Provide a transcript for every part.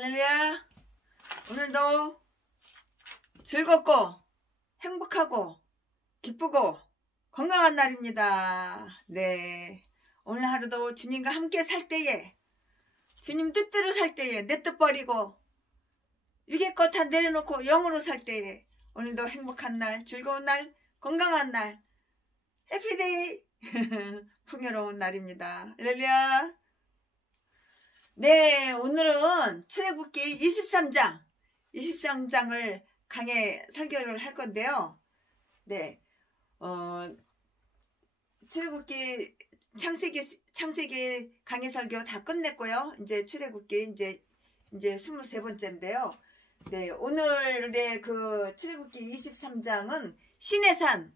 할렐루야. 오늘도 즐겁고 행복하고 기쁘고 건강한 날입니다. 네, 오늘 하루도 주님과 함께 살 때에, 주님 뜻대로 살 때에, 내 뜻 버리고 위계 것 다 내려놓고 영으로 살 때에 오늘도 행복한 날, 즐거운 날, 건강한 날, 해피데이 풍요로운 날입니다. 할렐루야. 네, 오늘은 출애굽기 23장을 강해 설교를 할 건데요. 네, 출애굽기 창세기 강해 설교 다 끝냈고요. 이제 출애굽기 이제 23번째인데요. 네, 오늘의 그 출애굽기 23장은 시내산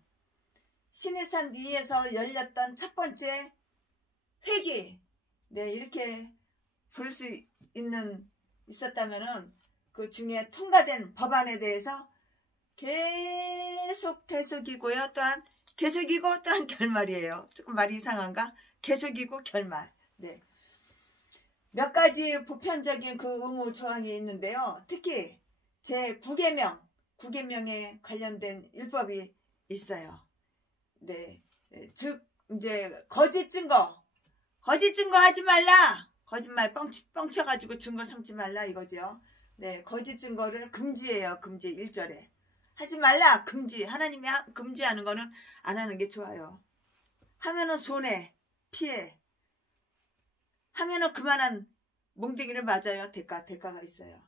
위에서 열렸던 첫 번째 회기. 네, 이렇게 부를 수 있었다면은 그 중에 통과된 법안에 대해서 계속이고요. 또한 계속이고 또한 결말이에요. 조금 말이 이상한가? 계속이고 결말. 네. 몇 가지 보편적인 그 의무 조항이 있는데요. 특히 제 9계명에 관련된 율법이 있어요. 네. 즉 이제 거짓 증거 하지 말라. 거짓말 뻥쳐가지고 증거 삼지 말라 이거죠. 네, 거짓 증거를 금지해요. 금지 1절에. 하지 말라. 금지. 하나님이 금지하는 거는 안 하는 게 좋아요. 하면은 손해, 피해. 하면은 그만한 몽둥이를 맞아요. 대가가 있어요.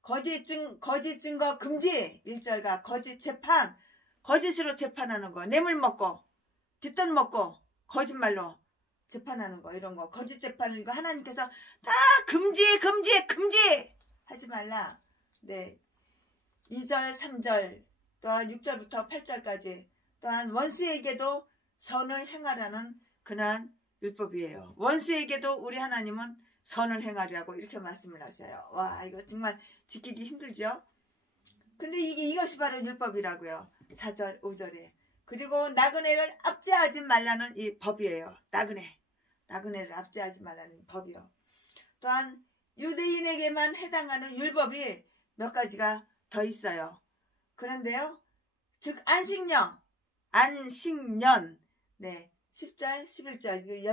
거짓 증거 금지 1절과 거짓 재판, 거짓으로 재판하는 거, 뇌물 먹고 뒷돈 먹고 거짓말로 재판하는 거, 이런 거, 거짓 재판을 이거 하나님께서 다 금지 하지 말라. 네, 2절 3절 또한 6절부터 8절까지 또한 원수에게도 선을 행하라는 그러한 율법이에요. 원수에게도 우리 하나님은 선을 행하리라고 이렇게 말씀을 하셔요. 와, 이거 정말 지키기 힘들죠. 근데 이것이 바로 율법이라고요. 4절 5절에. 그리고 나그네를 압제하지 말라는 이 법이에요. 나그네를 압제하지 말라는 법이요. 또한 유대인에게만 해당하는 율법이 몇 가지가 더 있어요. 그런데요, 즉 안식년, 네, 10절 11절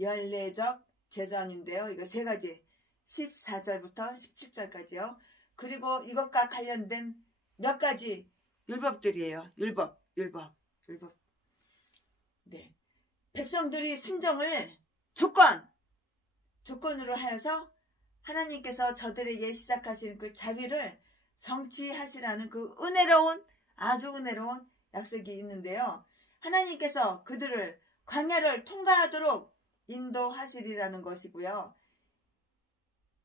연례적 제전인데요. 이거 세 가지, 14절부터 17절까지요. 그리고 이것과 관련된 몇 가지 율법들이에요. 율법. 네, 백성들이 순종을 조건으로 하여서 하나님께서 저들에게 시작하신 그 자비를 성취하시라는 그 아주 은혜로운 약속이 있는데요. 하나님께서 그들을 광야를 통과하도록 인도하시리라는 것이고요.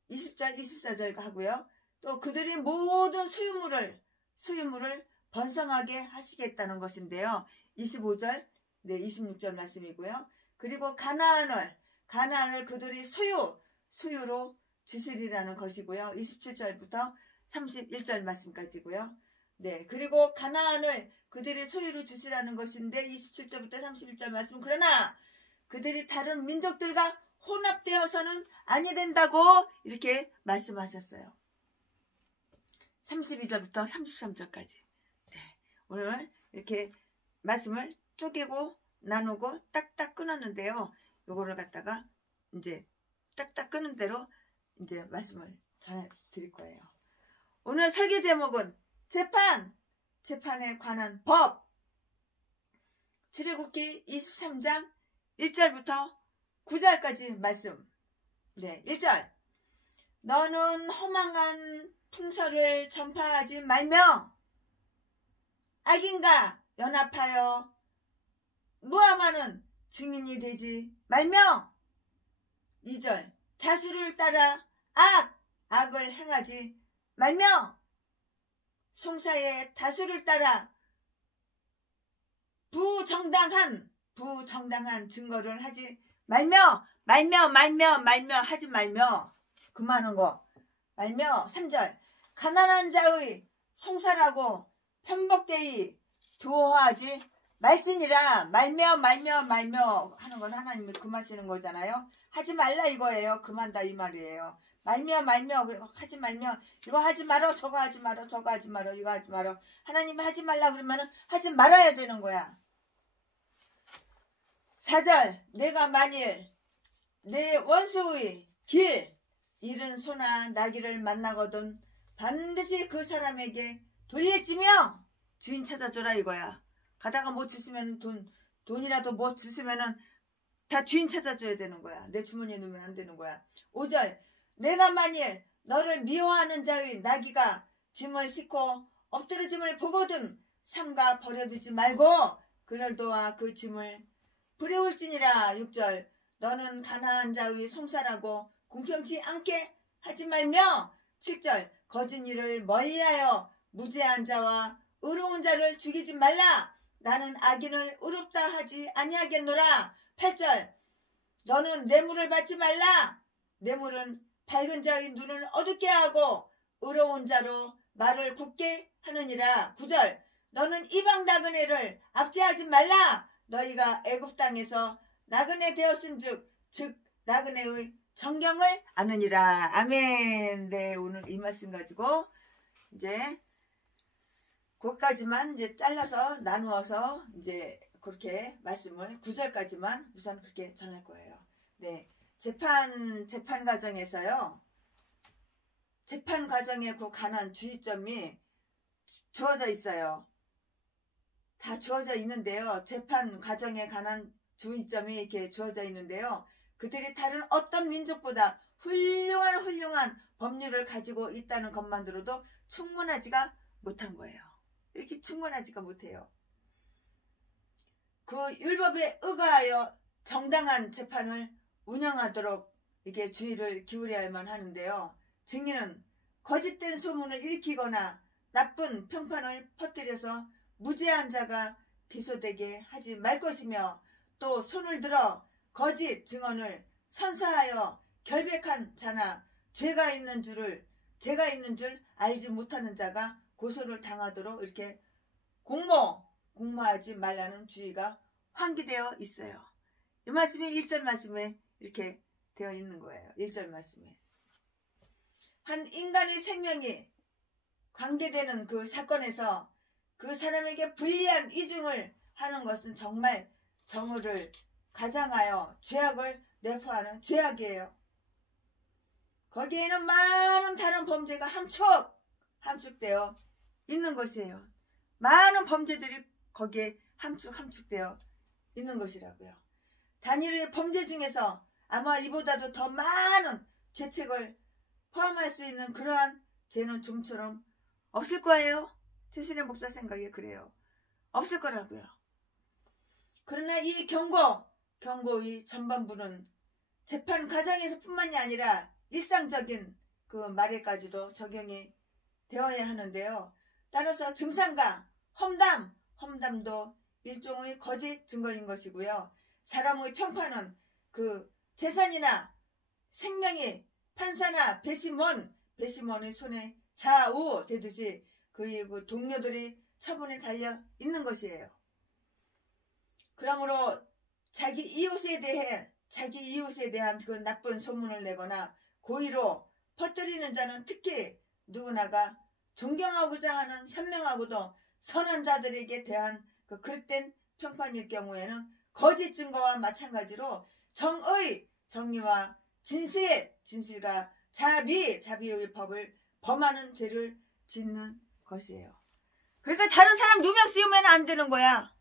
20절 24절 하고요. 또 그들이 모든 소유물을 번성하게 하시겠다는 것인데요. 25절, 네, 26절 말씀이고요. 그리고 가나안을 그들이 소유로 주시리라는 것이고요. 27절부터 31절 말씀까지고요. 네, 그리고 가나안을 그들이 소유로 주시라는 것인데 27절부터 31절 말씀. 그러나 그들이 다른 민족들과 혼합되어서는 아니 된다고 이렇게 말씀하셨어요. 32절부터 33절까지. 네, 오늘 이렇게 말씀을 쪼개고 나누고 딱딱 끊었는데요. 요거를 갖다가 이제 딱딱 끊은 대로 이제 말씀을 전해드릴 거예요. 오늘 설교 제목은 재판에 관한 법. 출애굽기 23장 1절부터 9절까지 말씀. 네, 1절. 너는 허망한 풍설을 전파하지 말며 악인과 연합하여 모함하는 증인이 되지 말며. 2절. 다수를 따라 악을 행하지 말며 송사의 다수를 따라 부정당한 증거를 하지 말며 하지 말며 그만한 거 말며. 3절. 가난한 자의 송사라고 편법되이 두어하지 말지니라. 말며 하는 건 하나님이 금하시는 거잖아요. 하지 말라 이거예요. 그만다 이 말이에요. 말며 하지 말며 이거 하지 말어 저거 하지 말어 저거 하지 말어 이거 하지 말어. 하나님이 하지 말라 그러면은 하지 말아야 되는 거야. 4절 내가 만일 내 원수의 길 잃은 소나 나귀를 만나거든 반드시 그 사람에게 돌려주며 주인 찾아줘라 이거야. 가다가 못 주시면 돈이라도 못 주시면은 다 주인 찾아줘야 되는 거야. 내 주머니에 넣으면 안 되는 거야. 5절 내가 만일 너를 미워하는 자의 나귀가 짐을 싣고 엎드러짐을 보거든 삼가 버려두지 말고 그를 도와 그 짐을 부려올지니라. 6절 너는 가난한 자의 송사라고 공평치 않게 하지 말며 7절 거짓 일을 멀리하여 무죄한 자와 의로운 자를 죽이지 말라. 나는 악인을 의롭다 하지 아니하겠노라. 8절 너는 뇌물을 받지 말라. 뇌물은 밝은 자의 눈을 어둡게 하고 의로운 자로 말을 굳게 하느니라. 9절 너는 이방 나그네를 압제하지 말라. 너희가 애굽 땅에서 나그네 되었은즉 즉 나그네의 정경을 아느니라. 아멘. 네, 오늘 이 말씀 가지고 이제 거기까지만 이제 잘라서 나누어서 이제 그렇게 말씀을 9절까지만 우선 그렇게 전할 거예요. 네, 재판 과정에서요. 재판 과정에 그 관한 주의점이 주어져 있어요. 다 주어져 있는데요. 재판 과정에 관한 주의점이 이렇게 주어져 있는데요. 그들이 다른 어떤 민족보다 훌륭한 법률을 가지고 있다는 것만으로도 충분하지가 못한 거예요. 이렇게 충분하지가 못해요. 그 율법에 의거하여 정당한 재판을 운영하도록 이게 주의를 기울여야만 하는데요. 증인은 거짓된 소문을 일으키거나 나쁜 평판을 퍼뜨려서 무죄한 자가 기소되게 하지 말 것이며 또 손을 들어 거짓 증언을 선사하여 결백한 자나 죄가 있는 줄 알지 못하는 자가 고소를 당하도록 이렇게 공모하지 말라는 주의가 환기되어 있어요. 이 말씀이 1절 말씀에 이렇게 되어 있는 거예요. 1절 말씀에 한 인간의 생명이 관계되는 그 사건에서 그 사람에게 불리한 이중을 하는 것은 정말 정의를 가장하여 죄악을 내포하는 죄악이에요. 거기에는 많은 다른 범죄가 함축되어 있는 것이에요. 많은 범죄들이 거기에 함축되어 있는 것이라고요. 단일의 범죄 중에서 아마 이보다도 더 많은 죄책을 포함할 수 있는 그러한 죄는 좀처럼 없을 거예요. 최순애 목사 생각이 그래요. 없을 거라고요. 그러나 이 경고의 전반부는 재판 과정에서 뿐만이 아니라 일상적인 그 말에까지도 적용이 되어야 하는데요. 따라서 증상과 험담도 일종의 거짓 증거인 것이고요. 사람의 평판은 그 재산이나 생명이 판사나 배심원의 손에 좌우되듯이 그 동료들이 처분에 달려 있는 것이에요. 그러므로 자기 이웃에 대한 그 나쁜 소문을 내거나 고의로 퍼뜨리는 자는 특히 누구나가 존경하고자 하는 현명하고도 선한 자들에게 대한 그 그릇된 평판일 경우에는 거짓 증거와 마찬가지로 정의와 진실과 자비의 법을 범하는 죄를 짓는 것이에요. 그러니까 다른 사람 누명 씌우면 안 되는 거야.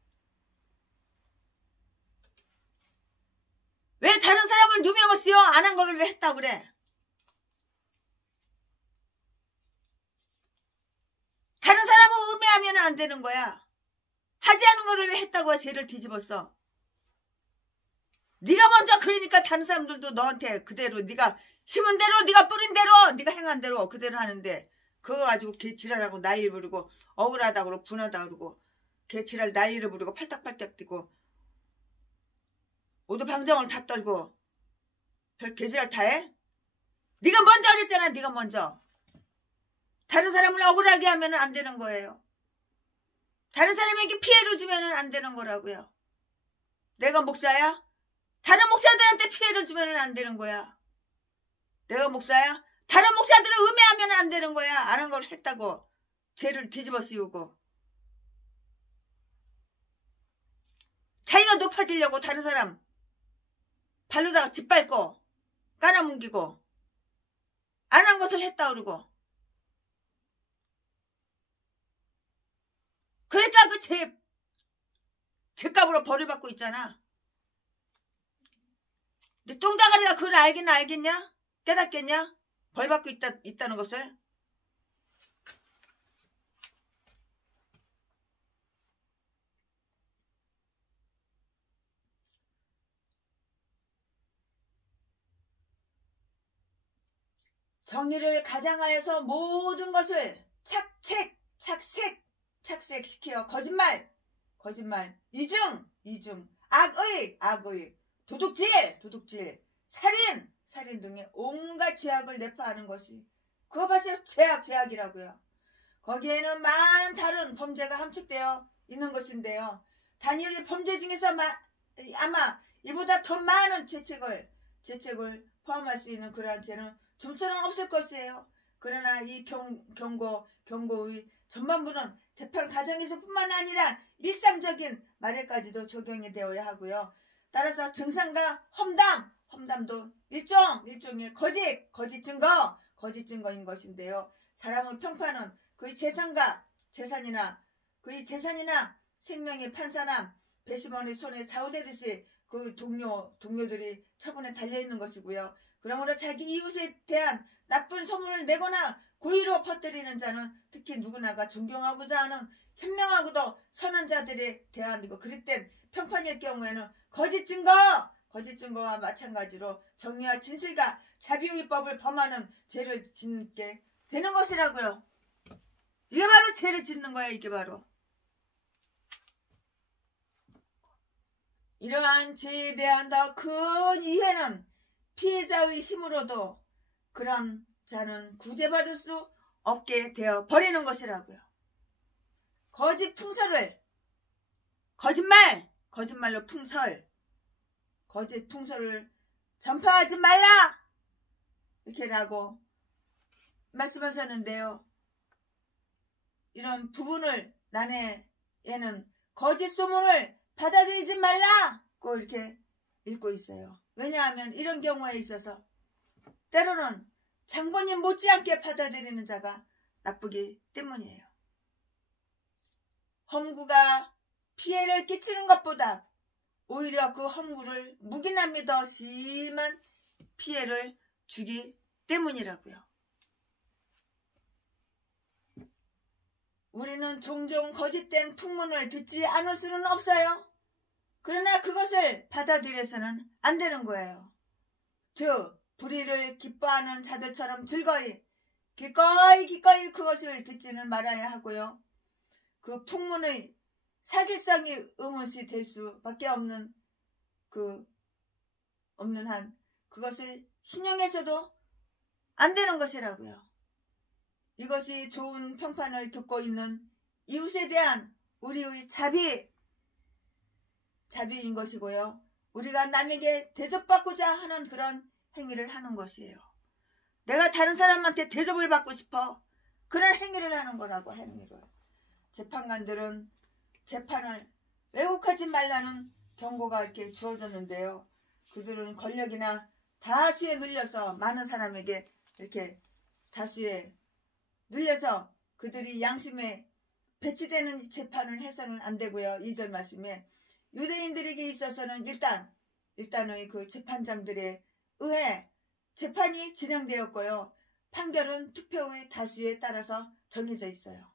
왜 다른 사람을 누명을 씌워? 안 한 거를 왜 했다고 그래? 다른 사람을 음해하면 안 되는 거야. 하지 않은 거를 왜 했다고 죄를 뒤집었어? 네가 먼저 그러니까 다른 사람들도 너한테 그대로 네가 심은 대로 네가 뿌린 대로 네가 행한 대로 그대로 하는데 그거 가지고 개지랄하고 난리 부르고 억울하다고 그러고 분하다고 그러고 개지랄 난리를 부르고 팔딱팔딱 뛰고 오두방정을 다 떨고 별 개지랄 다 해? 네가 먼저 그랬잖아. 네가 먼저. 다른 사람을 억울하게 하면 안 되는 거예요. 다른 사람에게 피해를 주면 안 되는 거라고요. 내가 목사야? 다른 목사들한테 피해를 주면 안 되는 거야. 내가 목사야? 다른 목사들을 음해하면 안 되는 거야. 안 한 걸 했다고 죄를 뒤집어 씌우고. 자기가 높아지려고 다른 사람 발로다가 짓밟고 깔아뭉기고 안 한 것을 했다 그러고. 그러니까 그 죄값으로 벌을 받고 있잖아. 근데 똥다가리가 그걸 알겠냐? 깨닫겠냐? 벌 받고 있다는 것을. 정의를 가장하여서 모든 것을 착색시켜. 거짓말, 이중, 악의, 도둑질, 살인 등의 온갖 죄악을 내포하는 것이, 그거 봤어요? 죄악이라고요. 거기에는 많은 다른 범죄가 함축되어 있는 것인데요. 다니엘이 범죄 중에서 아마 이보다 더 많은 죄책을 포함할 수 있는 그러한 죄는 좀처럼 없을 것이에요. 그러나 이 경고의 전반부는 재판 과정에서 뿐만 아니라 일상적인 말에까지도 적용이 되어야 하고요. 따라서 증상과 험담도 일종의 거짓 증거인 것인데요. 사람의 평판은 그의 재산이나 생명의 판사나 배심원의 손에 좌우되듯이 그 동료들이 처분에 달려있는 것이고요. 그러므로 자기 이웃에 대한 나쁜 소문을 내거나 고의로 퍼뜨리는 자는 특히 누구나가 존경하고자 하는 현명하고도 선한 자들에 대한 그릇된 평판일 경우에는 거짓 증거와 마찬가지로 정의와 진실과 자비의 법을 범하는 죄를 짓게 되는 것이라고요. 이게 바로 죄를 짓는 거야. 이게 바로. 이러한 죄에 대한 더 큰 이해는 피해자의 힘으로도 그런 자는 구제받을 수 없게 되어 버리는 것이라고요. 거짓말로 거짓 풍설을 전파하지 말라 이렇게라고 말씀하셨는데요. 이런 부분을 얘는 거짓 소문을 받아들이지 말라고 이렇게 읽고 있어요. 왜냐하면 이런 경우에 있어서 때로는 장본인 못지않게 받아들이는 자가 나쁘기 때문이에요. 험구가 피해를 끼치는 것보다 오히려 그 험구를 묵인함이 더 심한 피해를 주기 때문이라고요. 우리는 종종 거짓된 풍문을 듣지 않을 수는 없어요. 그러나 그것을 받아들여서는 안 되는 거예요. 즉 불의를 기뻐하는 자들처럼 기꺼이 그것을 듣지는 말아야 하고요. 그 풍문의 사실성이 의문시 될 수밖에 없는 한 그것을 신용해서도 안 되는 것이라고요. 이것이 좋은 평판을 듣고 있는 이웃에 대한 우리의 자비인 것이고요. 우리가 남에게 대접받고자 하는 그런 행위를 하는 것이에요. 내가 다른 사람한테 대접을 받고 싶어. 그런 행위를 하는 거라고 행위를. 재판관들은 재판을 왜곡하지 말라는 경고가 이렇게 주어졌는데요. 그들은 권력이나 다수에 눌려서 많은 사람에게 이렇게 다수에 눌려서 그들이 양심에 배치되는 재판을 해서는 안 되고요. 2절 말씀에 유대인들에게 있어서는 일단의 그 재판장들에 의해 재판이 진행되었고요. 판결은 투표의 다수에 따라서 정해져 있어요.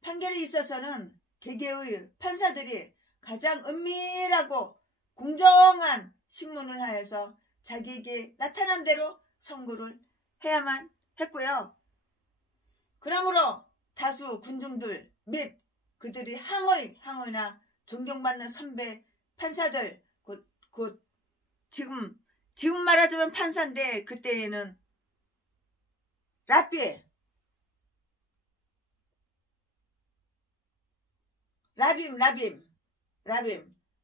판결에 있어서는 개개의 판사들이 가장 은밀하고 공정한 신문을 하여서 자기에게 나타난 대로 선고를 해야만 했고요. 그러므로 다수 군중들 및 그들이 항의나 존경받는 선배 판사들 곧 지금 말하자면 판사인데 그때에는 라빔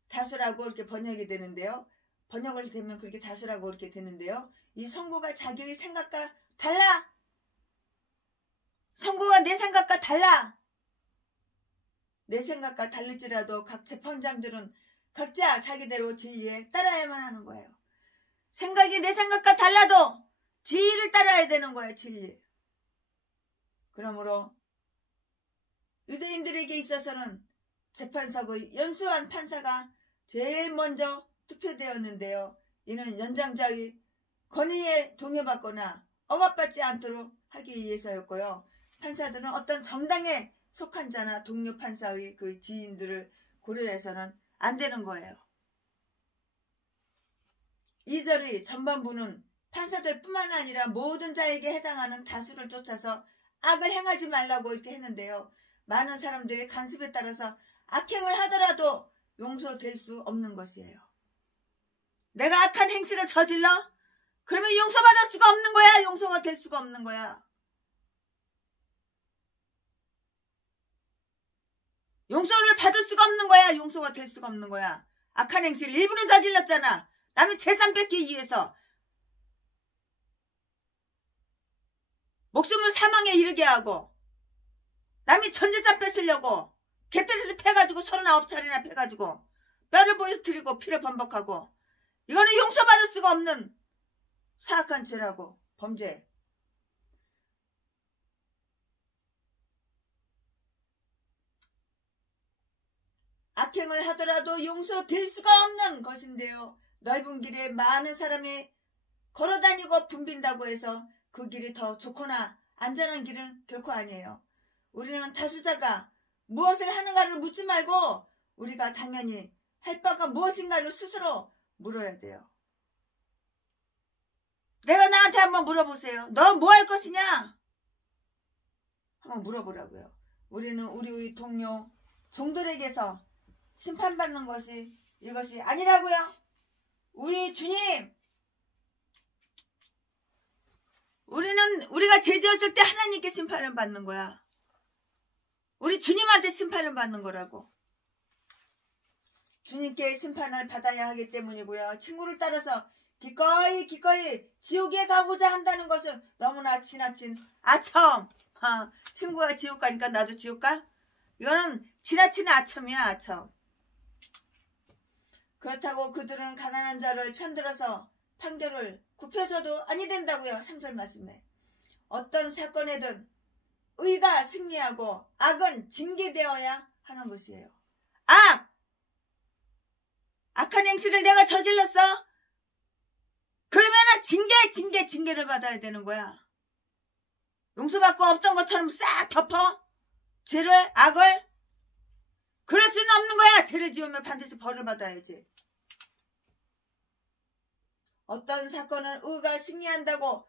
다수라고 이렇게 번역이 되는데요. 번역을 되면 그렇게 다수라고 이렇게 되는데요. 이 성부가 자기의 생각과 달라. 성부가 내 생각과 달라. 내 생각과 다를지라도 각 재판장들은 각자 자기대로 진리에 따라야만 하는 거예요. 생각이 내 생각과 달라도 진리를 따라야 되는 거예요. 진리. 그러므로 유대인들에게 있어서는 재판석의 연수한 판사가 제일 먼저 투표되었는데요. 이는 연장자의 권위에 동요받거나 억압받지 않도록 하기 위해서였고요. 판사들은 어떤 정당에 속한 자나 동료 판사의 그 지인들을 고려해서는 안 되는 거예요. 2절의 전반부는 판사들 뿐만 아니라 모든 자에게 해당하는 다수를 쫓아서 악을 행하지 말라고 이렇게 했는데요. 많은 사람들이 간섭에 따라서 악행을 하더라도 용서될 수 없는 것이에요. 내가 악한 행실을 저질러? 그러면 용서받을 수가 없는 거야. 용서가 될 수가 없는 거야. 용서를 받을 수가 없는 거야. 용서가 될 수가 없는 거야. 악한 행실을 일부러 저질렀잖아. 남의 재산 뺏기 위해서. 목숨을 사망에 이르게 하고 남이 전재산 뺏으려고 개패에서 패가지고 39차례나 패가지고 뼈를 부러뜨리고 피를 범벅하고 이거는 용서받을 수가 없는 사악한 죄라고. 범죄. 악행을 하더라도 용서될 수가 없는 것인데요. 넓은 길에 많은 사람이 걸어다니고 붐빈다고 해서 그 길이 더 좋거나 안전한 길은 결코 아니에요. 우리는 다수자가 무엇을 하는가를 묻지 말고 우리가 당연히 할 바가 무엇인가를 스스로 물어야 돼요. 내가 나한테 한번 물어보세요. 너 뭐 할 것이냐? 한번 물어보라고요. 우리는 우리의 동료 종들에게서 심판받는 것이 이것이 아니라고요. 우리 주님, 우리가 죄 지었을 때 하나님께 심판을 받는 거야. 우리 주님한테 심판을 받는 거라고. 주님께 심판을 받아야 하기 때문이고요. 친구를 따라서 기꺼이 지옥에 가고자 한다는 것은 너무나 지나친 아첨. 친구가 지옥 가니까 나도 지옥 가? 이거는 지나친 아첨이야. 아첨. 그렇다고 그들은 가난한 자를 편들어서 판결을 굽혀서도 아니 된다고요. 3절 말씀에. 어떤 사건에든 의가 승리하고 악은 징계되어야 하는 것이에요. 악한 행실을 내가 저질렀어? 그러면은 징계를 받아야 되는 거야. 용서받고 없던 것처럼 싹 덮어? 죄를, 악을? 그럴 수는 없는 거야. 죄를 지으면 반드시 벌을 받아야지. 어떤 사건은 의가 승리한다고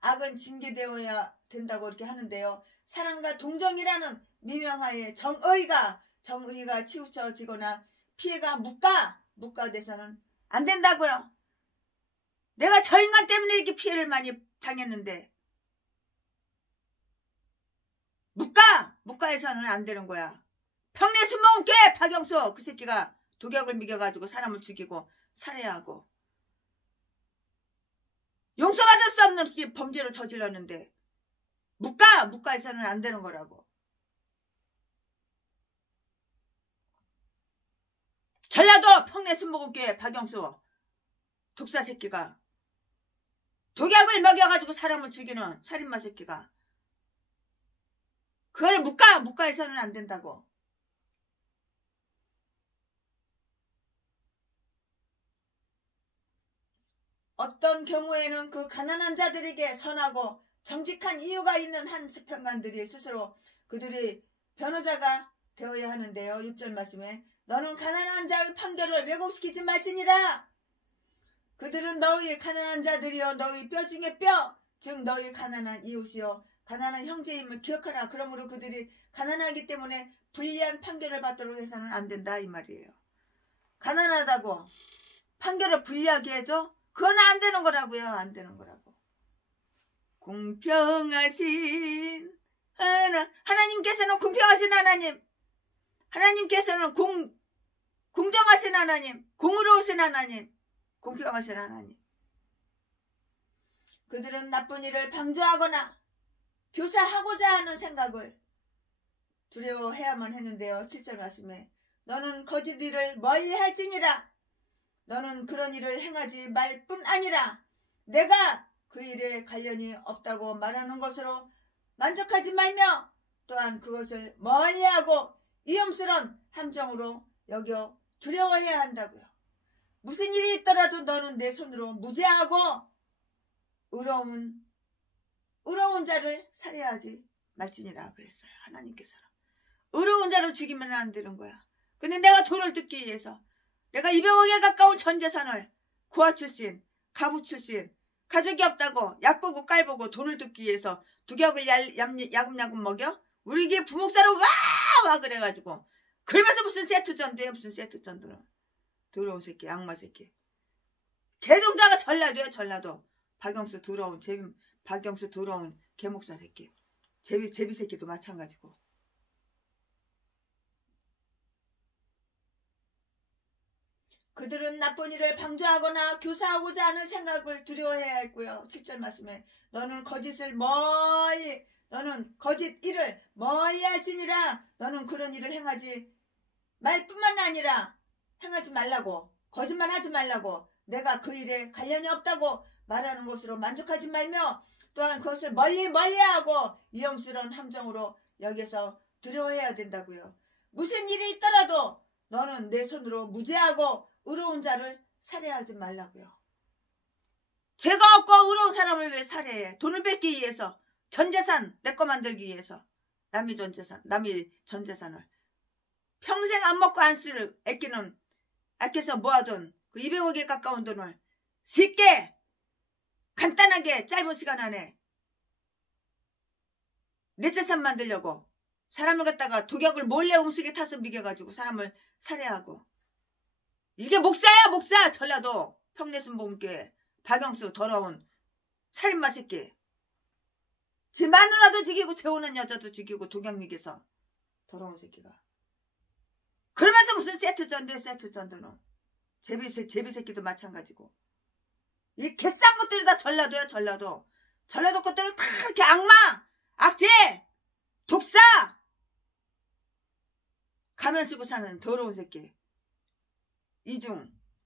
악은 징계되어야 된다고 이렇게 하는데요. 사랑과 동정이라는 미명하에 정의가 치우쳐지거나 피해가 묵과돼서는 안 된다고요. 내가 저 인간 때문에 이렇게 피해를 많이 당했는데 묵과해서는 안 되는 거야. 평내 숨어온 게 박영수 그 새끼가 독약을 미겨가지고 사람을 죽이고 살해하고 용서받을 수 없는 범죄를 저질렀는데 묵과해서는 안 되는 거라고. 전라도 평내 숨어온 게 박영수 독사 새끼가 독약을 먹여가지고 사람을 죽이는 살인마 새끼가 그걸 묵과해서는 안 된다고. 어떤 경우에는 그 가난한 자들에게 선하고 정직한 이유가 있는 한 재판관들이 스스로 그들이 변호자가 되어야 하는데요. 6절 말씀에 너는 가난한 자의 판결을 왜곡시키지 말지니라. 그들은 너희 가난한 자들이여 너희 뼈 중에 뼈 즉 너희 가난한 이웃이여 가난한 형제임을 기억하라. 그러므로 그들이 가난하기 때문에 불리한 판결을 받도록 해서는 안 된다 이 말이에요. 가난하다고 판결을 불리하게 해줘? 그건 안 되는 거라고요. 안 되는 거라고. 공평하신 하나님께서는 공평하신 하나님께서는 공정하신 하나님, 공의로우신 하나님, 공평하신 하나님. 그들은 나쁜 일을 방조하거나 교사하고자 하는 생각을 두려워해야만 했는데요. 7절 말씀에 너는 거짓 일을 멀리 할지니라. 너는 그런 일을 행하지 말 뿐 아니라 내가 그 일에 관련이 없다고 말하는 것으로 만족하지 말며 또한 그것을 멀리하고 위험스러운 함정으로 여겨 두려워해야 한다고요. 무슨 일이 있더라도 너는 내 손으로 무죄하고 의로운 자를 살해하지 말지니라 그랬어요. 하나님께서는. 의로운 자를 죽이면 안 되는 거야. 근데 내가 돈을 뜯기 위해서 내가 200억에 가까운 전 재산을 고아 출신, 가부 출신, 가족이 없다고 약보고 깔보고 돈을 뜯기 위해서 두격을 야금야금 먹여? 우리 집 부목사를 와 그래가지고 그러면서 무슨 세트전도야 무슨 세트전도는. 더러운 새끼, 악마 새끼. 개종자가 전라도야 전라도. 박영수 더러운 개목사 새끼. 제비 새끼도 마찬가지고. 그들은 나쁜 일을 방조하거나 교사하고자 하는 생각을 두려워해야 했고요. 7절 말씀에 너는 거짓 일을 멀리 할지니라. 너는 그런 일을 행하지 말뿐만 아니라 행하지 말라고, 거짓말하지 말라고, 내가 그 일에 관련이 없다고 말하는 것으로 만족하지 말며 또한 그것을 멀리하고 위험스러운 함정으로 여기서 두려워해야 된다고요. 무슨 일이 있더라도 너는 내 손으로 무죄하고 의로운 자를 살해하지 말라고요. 죄가 없고 의로운 사람을 왜 살해해? 돈을 뺏기 위해서, 전재산 내 거 만들기 위해서, 남의 전재산을 평생 안 먹고 안 쓸 아껴서 모아둔 그 200억에 가까운 돈을 쉽게 간단하게 짧은 시간 안에 내 재산 만들려고 사람을 갖다가 독약을 몰래 음식에 타서 미겨가지고 사람을 살해하고. 이게 목사야 목사. 전라도 평내순복음교회 박영수 더러운 살인마 새끼. 지 마누라도 죽이고 재우는 여자도 죽이고 독약 미겨서 더러운 새끼가. 그러면서 무슨 세트전도는. 제비 새끼도 마찬가지고. 이 개싼 것들이 다 전라도야 전라도. 전라도 것들은 다 이렇게 악마, 악재, 독사, 가면 쓰고 사는 더러운 새끼.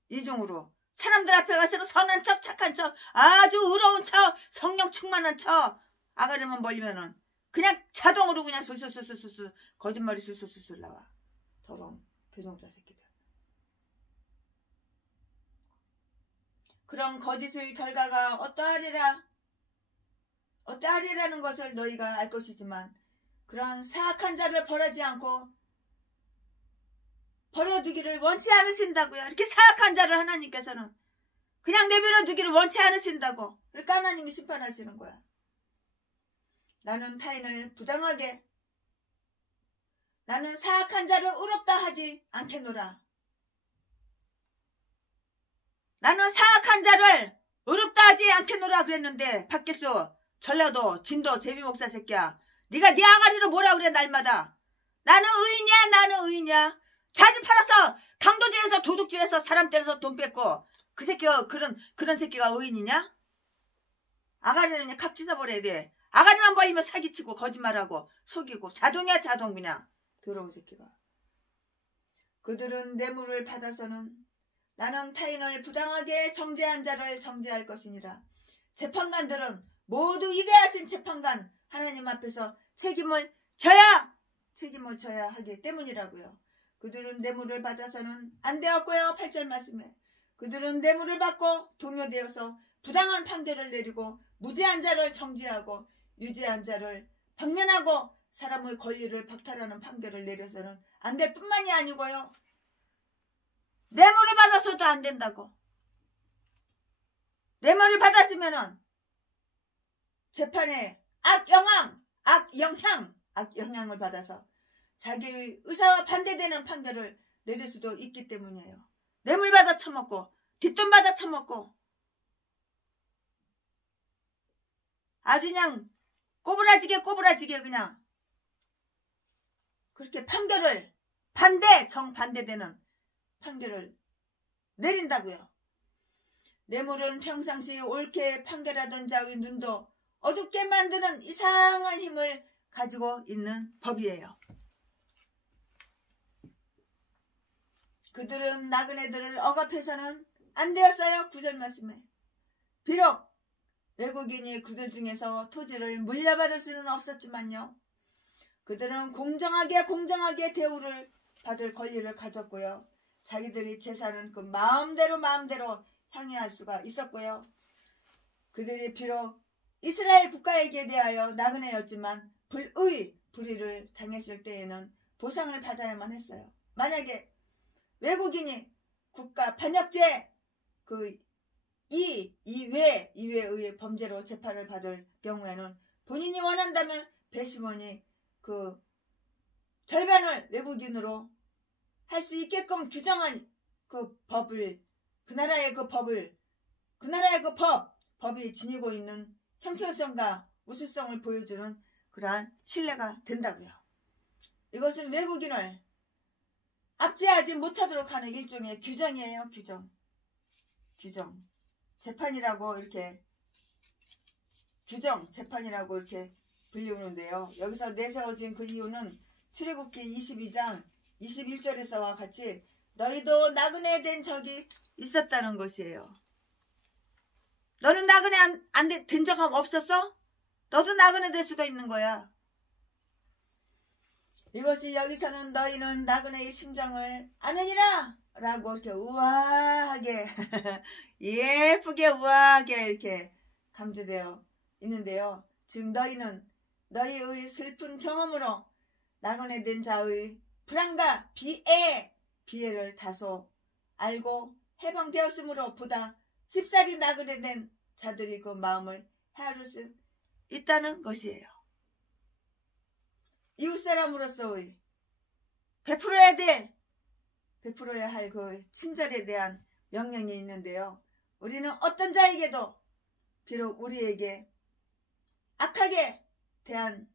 이중으로 사람들 앞에 가서는 선한 척, 착한 척, 아주 의로운 척, 성령 충만한 척. 아가리만 벌리면은 그냥 자동으로 그냥 술술술술술 거짓말이 술술술술 나와. 더러운 개종자 새끼들. 그런 거짓의 결과가 어떠하리라는 것을 너희가 알 것이지만 그러한 사악한 자를 벌하지 않고 버려두기를 원치 않으신다고요. 이렇게 사악한 자를 하나님께서는 그냥 내버려 두기를 원치 않으신다고. 그러니까 하나님이 심판하시는 거야. 나는 타인을 부당하게, 나는 사악한 자를 의롭다 하지 않겠노라. 나는 사악한 자를 의롭다 하지 않겠노라 그랬는데 밖에서 전라도 진도 제비목사 새끼야. 네가 네 아가리로 뭐라 그래 날마다. 나는 의인이야. 자지 팔아서 강도질해서 도둑질해서 사람 때려서 돈 뺏고 그 새끼가 그런 새끼가 의인이냐? 아가리는 그냥 칵 찢어버려야 돼. 아가리만 벌리면 사기치고 거짓말하고 속이고 자동이야 자동 그냥. 더러운 새끼가. 그들은 뇌물을 받아서는 나는 타인을 부당하게 정죄한 자를 정죄할 것이니라. 재판관들은 모두 위대하신 재판관 하나님 앞에서 책임을 져야 하기 때문이라고요. 그들은 뇌물을 받아서는 안 되었고요. 8절 말씀에 그들은 뇌물을 받고 동요되어서 부당한 판결을 내리고 무죄한 자를 정죄하고 유죄한 자를 방면하고 사람의 권리를 박탈하는 판결을 내려서는 안 될 뿐만이 아니고요. 뇌물을 받아서도 안 된다고. 뇌물을 받았으면은 재판에 악영향을 받아서 자기 의사와 반대되는 판결을 내릴 수도 있기 때문이에요. 뇌물 받아 처먹고 뒷돈 받아 처먹고 아주 그냥 꼬부라지게 그냥 그렇게 판결을 정반대되는 판결을 내린다고요. 뇌물은 평상시 옳게 판결하던 자의 눈도 어둡게 만드는 이상한 힘을 가지고 있는 법이에요. 그들은 나그네들을 억압해서는 안 되었어요. 9절 말씀에. 비록 외국인이 그들 중에서 토지를 물려받을 수는 없었지만요. 그들은 공정하게 대우를 받을 권리를 가졌고요. 자기들이 재산은 그 마음대로 향유할 수가 있었고요. 그들이 비록 이스라엘 국가에게 대하여 나그네였지만 불의를 당했을 때에는 보상을 받아야만 했어요. 만약에 외국인이 국가 반역죄 이외의 범죄로 재판을 받을 경우에는 본인이 원한다면 배심원이 그 절반을 외국인으로 할 수 있게끔 규정한 그 법을 그 나라의 법이 지니고 있는 형평성과 우수성을 보여주는 그러한 신뢰가 된다고요. 이것은 외국인을 압제하지 못하도록 하는 일종의 규정이에요. 규정. 재판이라고 이렇게 재판이라고 이렇게 불리우는데요. 여기서 내세워진 그 이유는 출애굽기 22장 21절에서와 같이 너희도 나그네 된 적이 있었다는 것이에요. 너는 나그네 된 적 없었어? 너도 나그네 될 수가 있는 거야. 이것이 여기서는 너희는 나그네의 심정을 아느니라 라고 이렇게 우아하게 예쁘게 우아하게 이렇게 강조되어 있는데요. 즉 너희는 너희의 슬픈 경험으로 나그네 된 자의 불안과 비애를 다소 알고 해방되었으므로 보다 쉽사리 나그네 된 자들이 그 마음을 헤아릴 수 있다는 것이에요. 이웃사람으로서의 베풀어야 할 그 친절에 대한 명령이 있는데요. 우리는 어떤 자에게도 비록 우리에게 악하게 대한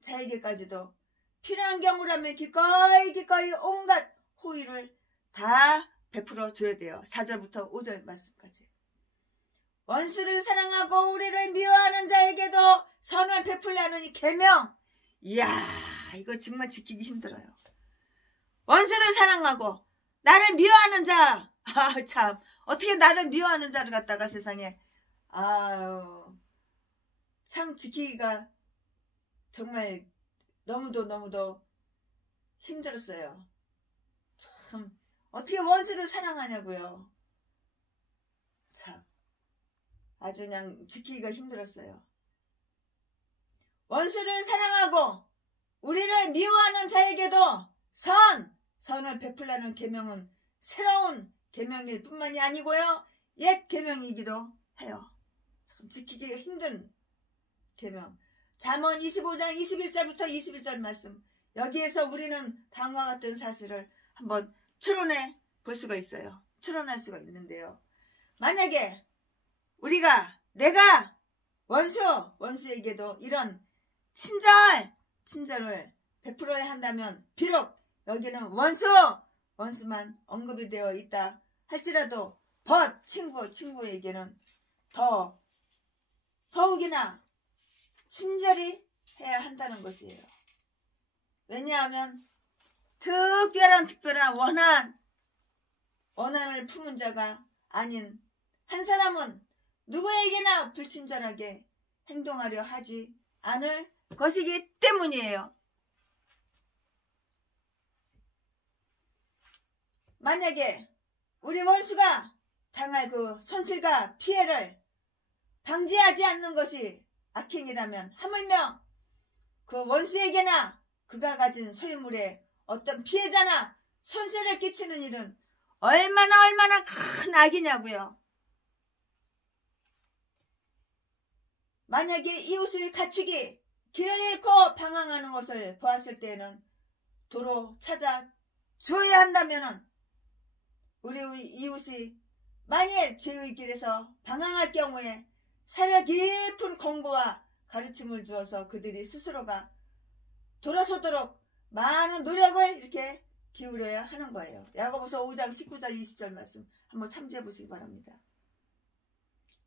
자에게까지도 필요한 경우라면 기꺼이 온갖 호의를 다 베풀어 줘야 돼요. 4절부터 5절 말씀까지. 원수를 사랑하고 우리를 미워하는 자에게도 선을 베풀라는 이 계명. 이야, 이거 정말 지키기 힘들어요. 원수를 사랑하고 나를 미워하는 자. 참 어떻게 나를 미워하는 자를 갖다가 세상에 참 지키기가 정말 너무도 힘들었어요. 참 어떻게 원수를 사랑하냐고요. 참 아주 그냥 지키기가 힘들었어요. 원수를 사랑하고 우리를 미워하는 자에게도 선을 베풀라는 계명은 새로운 계명일 뿐만이 아니고요. 옛 계명이기도 해요. 참 지키기가 힘든 계명. 잠언 25장 21절부터 21절 말씀. 여기에서 우리는 다음과 같은 사실을 한번 추론해 볼 수가 있어요. 추론할 수가 있는데요. 만약에 내가 원수에게도 이런 친절을 베풀어야 한다면 비록 여기는 원수만 언급이 되어 있다 할지라도 친구에게는 더욱이나 친절히 해야 한다는 것이에요. 왜냐하면 특별한 원한을 품은 자가 아닌 한 사람은 누구에게나 불친절하게 행동하려 하지 않을 것이기 때문이에요. 만약에 우리 원수가 당할 그 손실과 피해를 방지하지 않는 것이 악행이라면 하물며 그 원수에게나 그가 가진 소유물에 어떤 피해자나 손실을 끼치는 일은 얼마나 큰 악이냐고요. 만약에 이웃을 갖추기 길을 잃고 방황하는 것을 보았을 때에는 도로 찾아 주어야 한다면 우리의 이웃이 만일 죄의 길에서 방황할 경우에 사려 깊은 권고와 가르침을 주어서 그들이 스스로가 돌아서도록 많은 노력을 이렇게 기울여야 하는 거예요. 야고보서 5장 19절 20절 말씀 한번 참조해 보시기 바랍니다.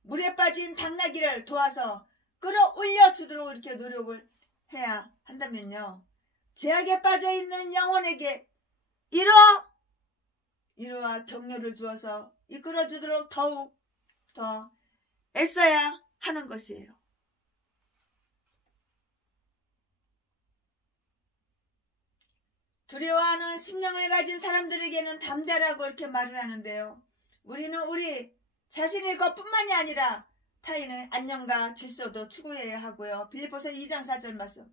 물에 빠진 당나귀를 도와서 끌어올려 주도록 이렇게 노력을 해야 한다면요, 제약에 빠져있는 영혼에게 위로와 격려를 주어서 이끌어주도록 더욱 더 애써야 하는 것이에요. 두려워하는 심령을 가진 사람들에게는 담대라고 이렇게 말을 하는데요, 우리는 우리 자신의 것뿐만이 아니라 타인의 안녕과 질서도 추구해야 하고요. 빌립보서 2장 4절 말씀,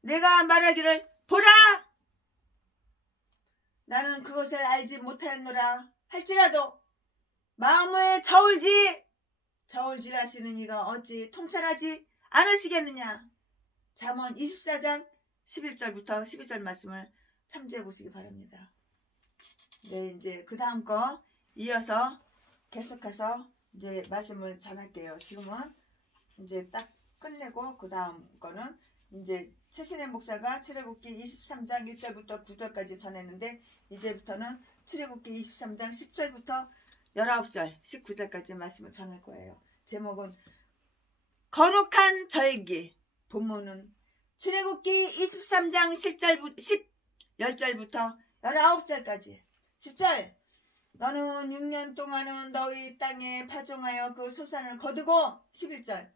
내가 말하기를 보라 나는 그것을 알지 못하였노라 할지라도 마음을 저울질하시는 이가 어찌 통찰하지 않으시겠느냐. 잠언 24장 11절부터 12절 말씀을 참조해 보시기 바랍니다. 네, 이제 그 다음 거 이어서 계속해서 이제 말씀을 전할게요. 지금은 이제 딱 끝내고 그 다음 거는 이제 최신의 목사가 출애굽기 23장 1절부터 9절까지 전했는데, 이제부터는 출애굽기 23장 10절부터 19절 19절까지 말씀을 전할 거예요. 제목은 거룩한 절기. 본문은 출애굽기 23장 10절부터 19절까지. 10절, 너는 6년 동안은 너희 땅에 파종하여 그 소산을 거두고. 11절,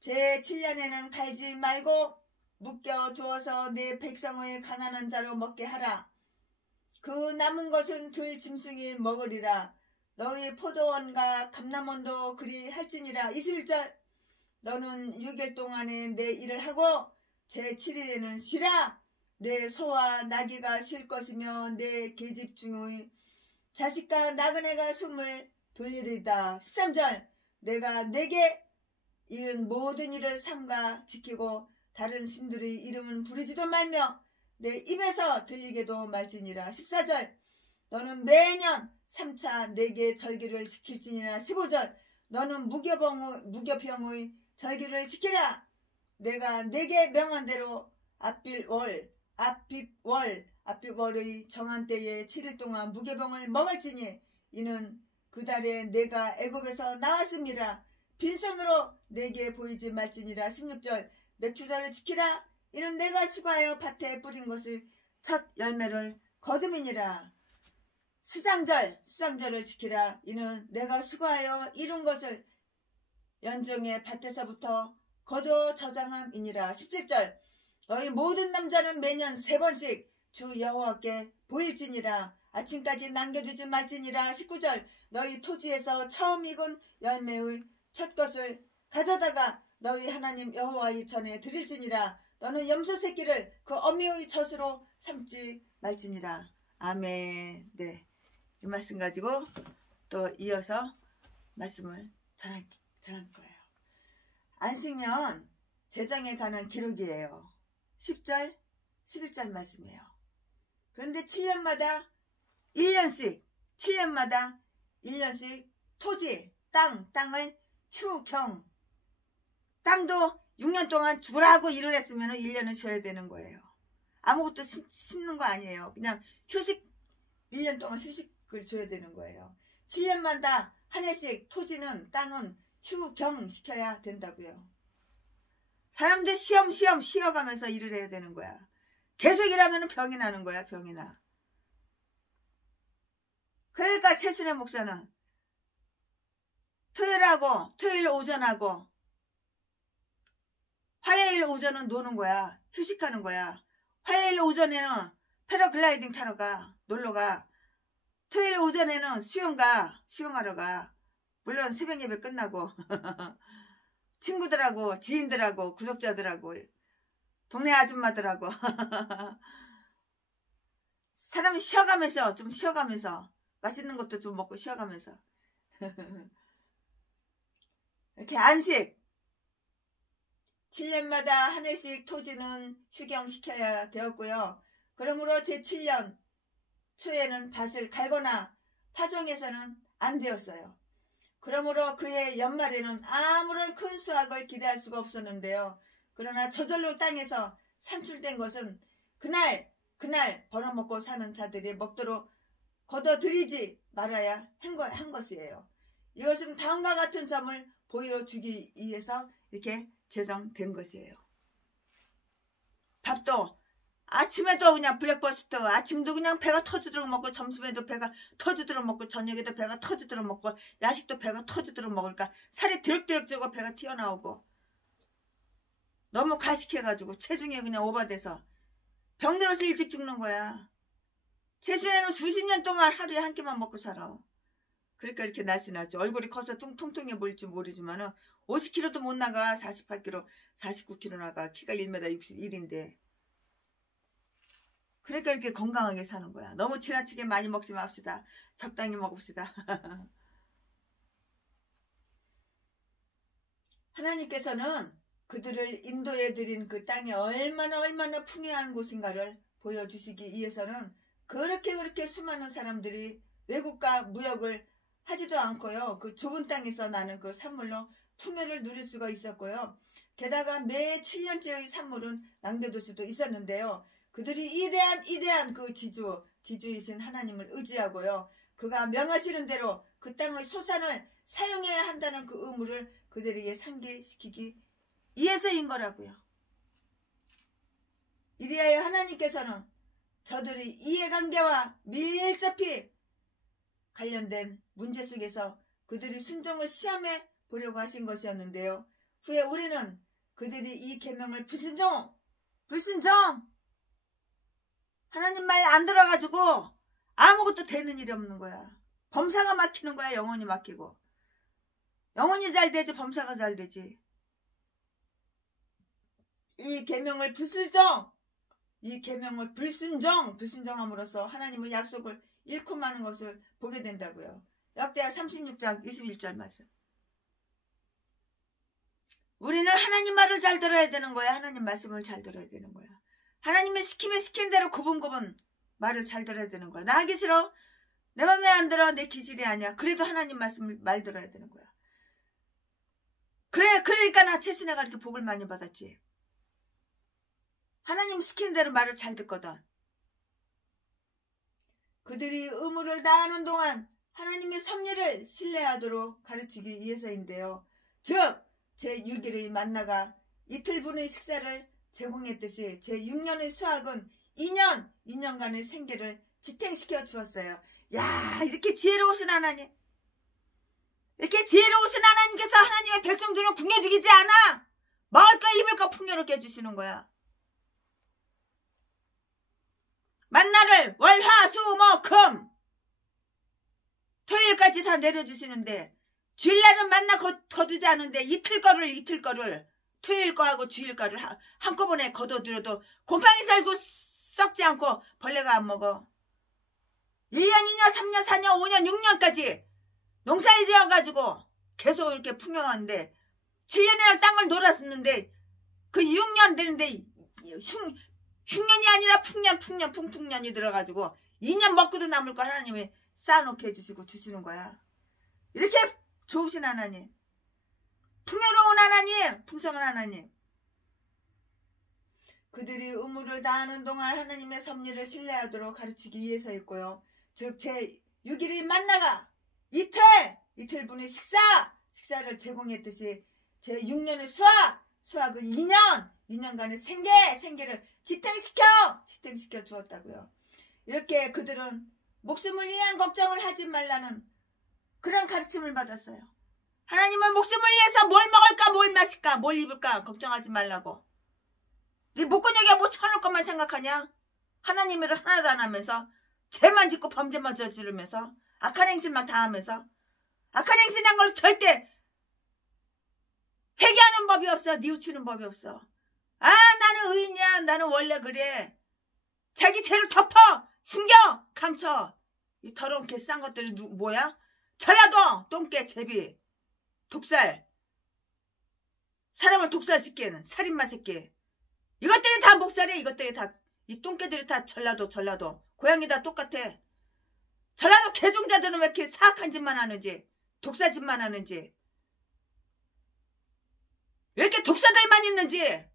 제7년에는 갈지 말고 묶여 두어서 내 백성의 가난한 자로 먹게 하라. 그 남은 것은 들 짐승이 먹으리라. 너희 포도원과 감람원도 그리 할지니라. 21절, 너는 6일 동안에 내 일을 하고 제7일에는 쉬라. 내 소와 나귀가 쉴 것이며 내 계집 중의 자식과 나그네가 숨을 돌리리다. 13절, 내가 내게 이른 모든 일을 삼가 지키고 다른 신들의 이름은 부르지도 말며 내 입에서 들리게도 말지니라. 14절, 너는 매년 3차 내게 절기를 지킬지니라. 15절, 너는 무교병의 절기를 지키라. 내가 내게 명한 대로 앞빛월의 정한 때에 7일 동안 무교병을 먹을지니 이는 그 달에 내가 애굽에서 나왔습니다. 빈손으로 내게 보이지 말지니라. 16절, 맥추절을 지키라. 이는 내가 수고하여 밭에 뿌린 것을 첫 열매를 거둠이니라. 수장절을 지키라. 이는 내가 수고하여 이룬 것을 연정의 밭에서부터 거두어 저장함이니라. 17절, 너희 모든 남자는 매년 3번씩 주 여호와께 보일지니라. 아침까지 남겨두지 말지니라. 19절, 너희 토지에서 처음 익은 열매의 첫 것을 가져다가 너희 하나님 여호와의 전에 드릴지니라. 너는 염소 새끼를 그 어미의 젖으로 삼지 말지니라. 아멘. 네, 이 말씀 가지고 또 이어서 말씀을 전할 거예요. 안식년 제장에 관한 기록이에요. 10절 11절 말씀이에요. 그런데 7년마다 1년씩 토지 땅을 휴경, 땅도 6년 동안 죽으라고 일을 했으면 1년은 쉬어야 되는 거예요. 아무것도 심는 거 아니에요. 그냥 휴식, 1년 동안 휴식을 줘야 되는 거예요. 7년마다 한 해씩 토지는 땅은 휴경시켜야 된다고요. 사람들 시험 쉬어가면서 일을 해야 되는 거야. 계속 일하면 병이 나는 거야. 병이 나. 그러니까 최순애 목사는 토요일 오전하고 화요일 오전은 노는 거야. 휴식하는 거야. 화요일 오전에는 패러글라이딩 타러 가. 놀러 가. 토요일 오전에는 수영하러 가. 물론 새벽 예배 끝나고 친구들하고 지인들하고 구독자들하고 동네 아줌마들하고 사람이 쉬어가면서 맛있는 것도 좀 먹고 쉬어가면서 이렇게 안식 7년마다 한 해씩 토지는 휴경시켜야 되었고요. 그러므로 제7년 초에는 밭을 갈거나 파종해서는 안 되었어요. 그러므로 그해 연말에는 아무런 큰 수확을 기대할 수가 없었는데요. 그러나 저절로 땅에서 산출된 것은 그날 그날 벌어먹고 사는 자들이 먹도록 거둬들이지 말아야 한 것이에요. 이것은 다음과 같은 점을 보여주기 위해서 이렇게 제정된 것이에요. 밥도 아침에도 그냥 블랙버스트, 아침도 그냥 배가 터지도록 먹고, 점심에도 배가 터지도록 먹고, 저녁에도 배가 터지도록 먹고, 야식도 배가 터지도록 먹으니까 살이 드럭드럭 찌고 배가 튀어나오고, 너무 과식해가지고 체중이 그냥 오버돼서 병들어서 일찍 죽는 거야. 최순애는 수십 년 동안 하루에 한 끼만 먹고 살아. 그러니까 이렇게 날씬하죠. 얼굴이 커서 통통해 보일지 모르지만은 50kg도 못 나가. 48kg, 49kg 나가. 키가 1m 61인데. 그러니까 이렇게 건강하게 사는 거야. 너무 지나치게 많이 먹지 맙시다. 적당히 먹읍시다. 하나님께서는 그들을 인도해 드린 그 땅이 얼마나 풍요한 곳인가를 보여주시기 위해서는 그렇게 수많은 사람들이 외국과 무역을 하지도 않고요. 그 좁은 땅에서 나는 그 산물로 풍요를 누릴 수가 있었고요. 게다가 매 7년째의 산물은 낭비될 수도 있었는데요. 그들이 이대한 그 지주이신 하나님을 의지하고요. 그가 명하시는 대로 그 땅의 소산을 사용해야 한다는 그 의무를 그들에게 상기시키기 위해서인 거라고요. 이리하여 하나님께서는 저들이 이해관계와 밀접히 관련된 문제 속에서 그들이 순종을 시험해 보려고 하신 것이었는데요. 후에 우리는 그들이 이 계명을 불순종 하나님 말 안 들어가지고 아무것도 되는 일이 없는 거야. 범사가 막히는 거야. 영혼이 막히고. 영혼이 잘 되지 범사가 잘 되지. 이 계명을 불순종함으로써 하나님의 약속을 잃고 마는 것을 보게 된다고요. 역대하 36장 21절 말씀. 우리는 하나님 말을 잘 들어야 되는 거야. 하나님 말씀을 잘 들어야 되는 거야. 하나님의 시킨 대로 고분고분 말을 잘 들어야 되는 거야. 나 하기 싫어. 내 맘에 안 들어. 내 기질이 아니야. 그래도 하나님 말씀을 말 들어야 되는 거야. 그러니까 나 최순애가 이렇게 복을 많이 받았지. 하나님 시키는 대로 말을 잘 듣거든. 그들이 의무를 다하는 동안 하나님의 섭리를 신뢰하도록 가르치기 위해서인데요. 즉 제6일의 만나가 이틀분의 식사를 제공했듯이 제6년의 수학은 2년간의 생계를 지탱시켜 주었어요. 야, 이렇게 지혜로우신 하나님, 이렇게 지혜로우신 하나님께서 하나님의 백성들을 궁여 죽이지 않아. 먹을까 입을까 풍요롭게 해주시는 거야. 만나를 월, 화, 수, 목, 금 토요일까지 다 내려주시는데 주일날은 만나 거두지 않은데 이틀 거를 토요일 거하고 주일 거를 한꺼번에 거둬들여도 곰팡이 살고 썩지 않고 벌레가 안 먹어. 1년, 2년, 3년, 4년, 5년, 6년까지 농사를 지어가지고 계속 이렇게 풍요한데 7년이나 땅을 놀았었는데 그 6년 되는데 흉년이 아니라 풍년이 들어가지고 2년 먹고도 남을 거 하나님이 쌓아놓게 해주시고 주시는 거야. 이렇게 좋으신 하나님, 풍요로운 하나님, 풍성한 하나님. 그들이 의무를 다하는 동안 하나님의 섭리를 신뢰하도록 가르치기 위해서였고요. 즉 제6일의 만나가 이틀분의 식사를 제공했듯이 제6년의 수학은 2년간의 생계를 지탱시켜 주었다고요. 이렇게 그들은 목숨을 위한 걱정을 하지 말라는 그런 가르침을 받았어요. 하나님은 목숨을 위해서 뭘 먹을까, 뭘 마실까, 뭘 입을까 걱정하지 말라고. 네 목구멍에 못 쳐놓을 것만 생각하냐? 하나님을 하나도 안 하면서 죄만 짓고 범죄만 저지르면서 악한 행실만 다 하면서 악한 행실한 걸 절대 회개하는 법이 없어. 뉘우치는 법이 없어. 아, 나는 의인이야. 나는 원래 그래. 자기 죄를 덮어 숨겨 감춰. 이 더러운 개 싼 것들이 뭐야? 전라도 똥개 제비 독살, 사람을 독살시키는 살인마 새끼. 이것들이 다 목살이야. 이것들이 다, 이 똥개들이 다 전라도 고양이 다 똑같아. 전라도 개종자들은 왜 이렇게 사악한 짓만 하는지, 독사짓만 하는지, 왜 이렇게 독사들만 있는지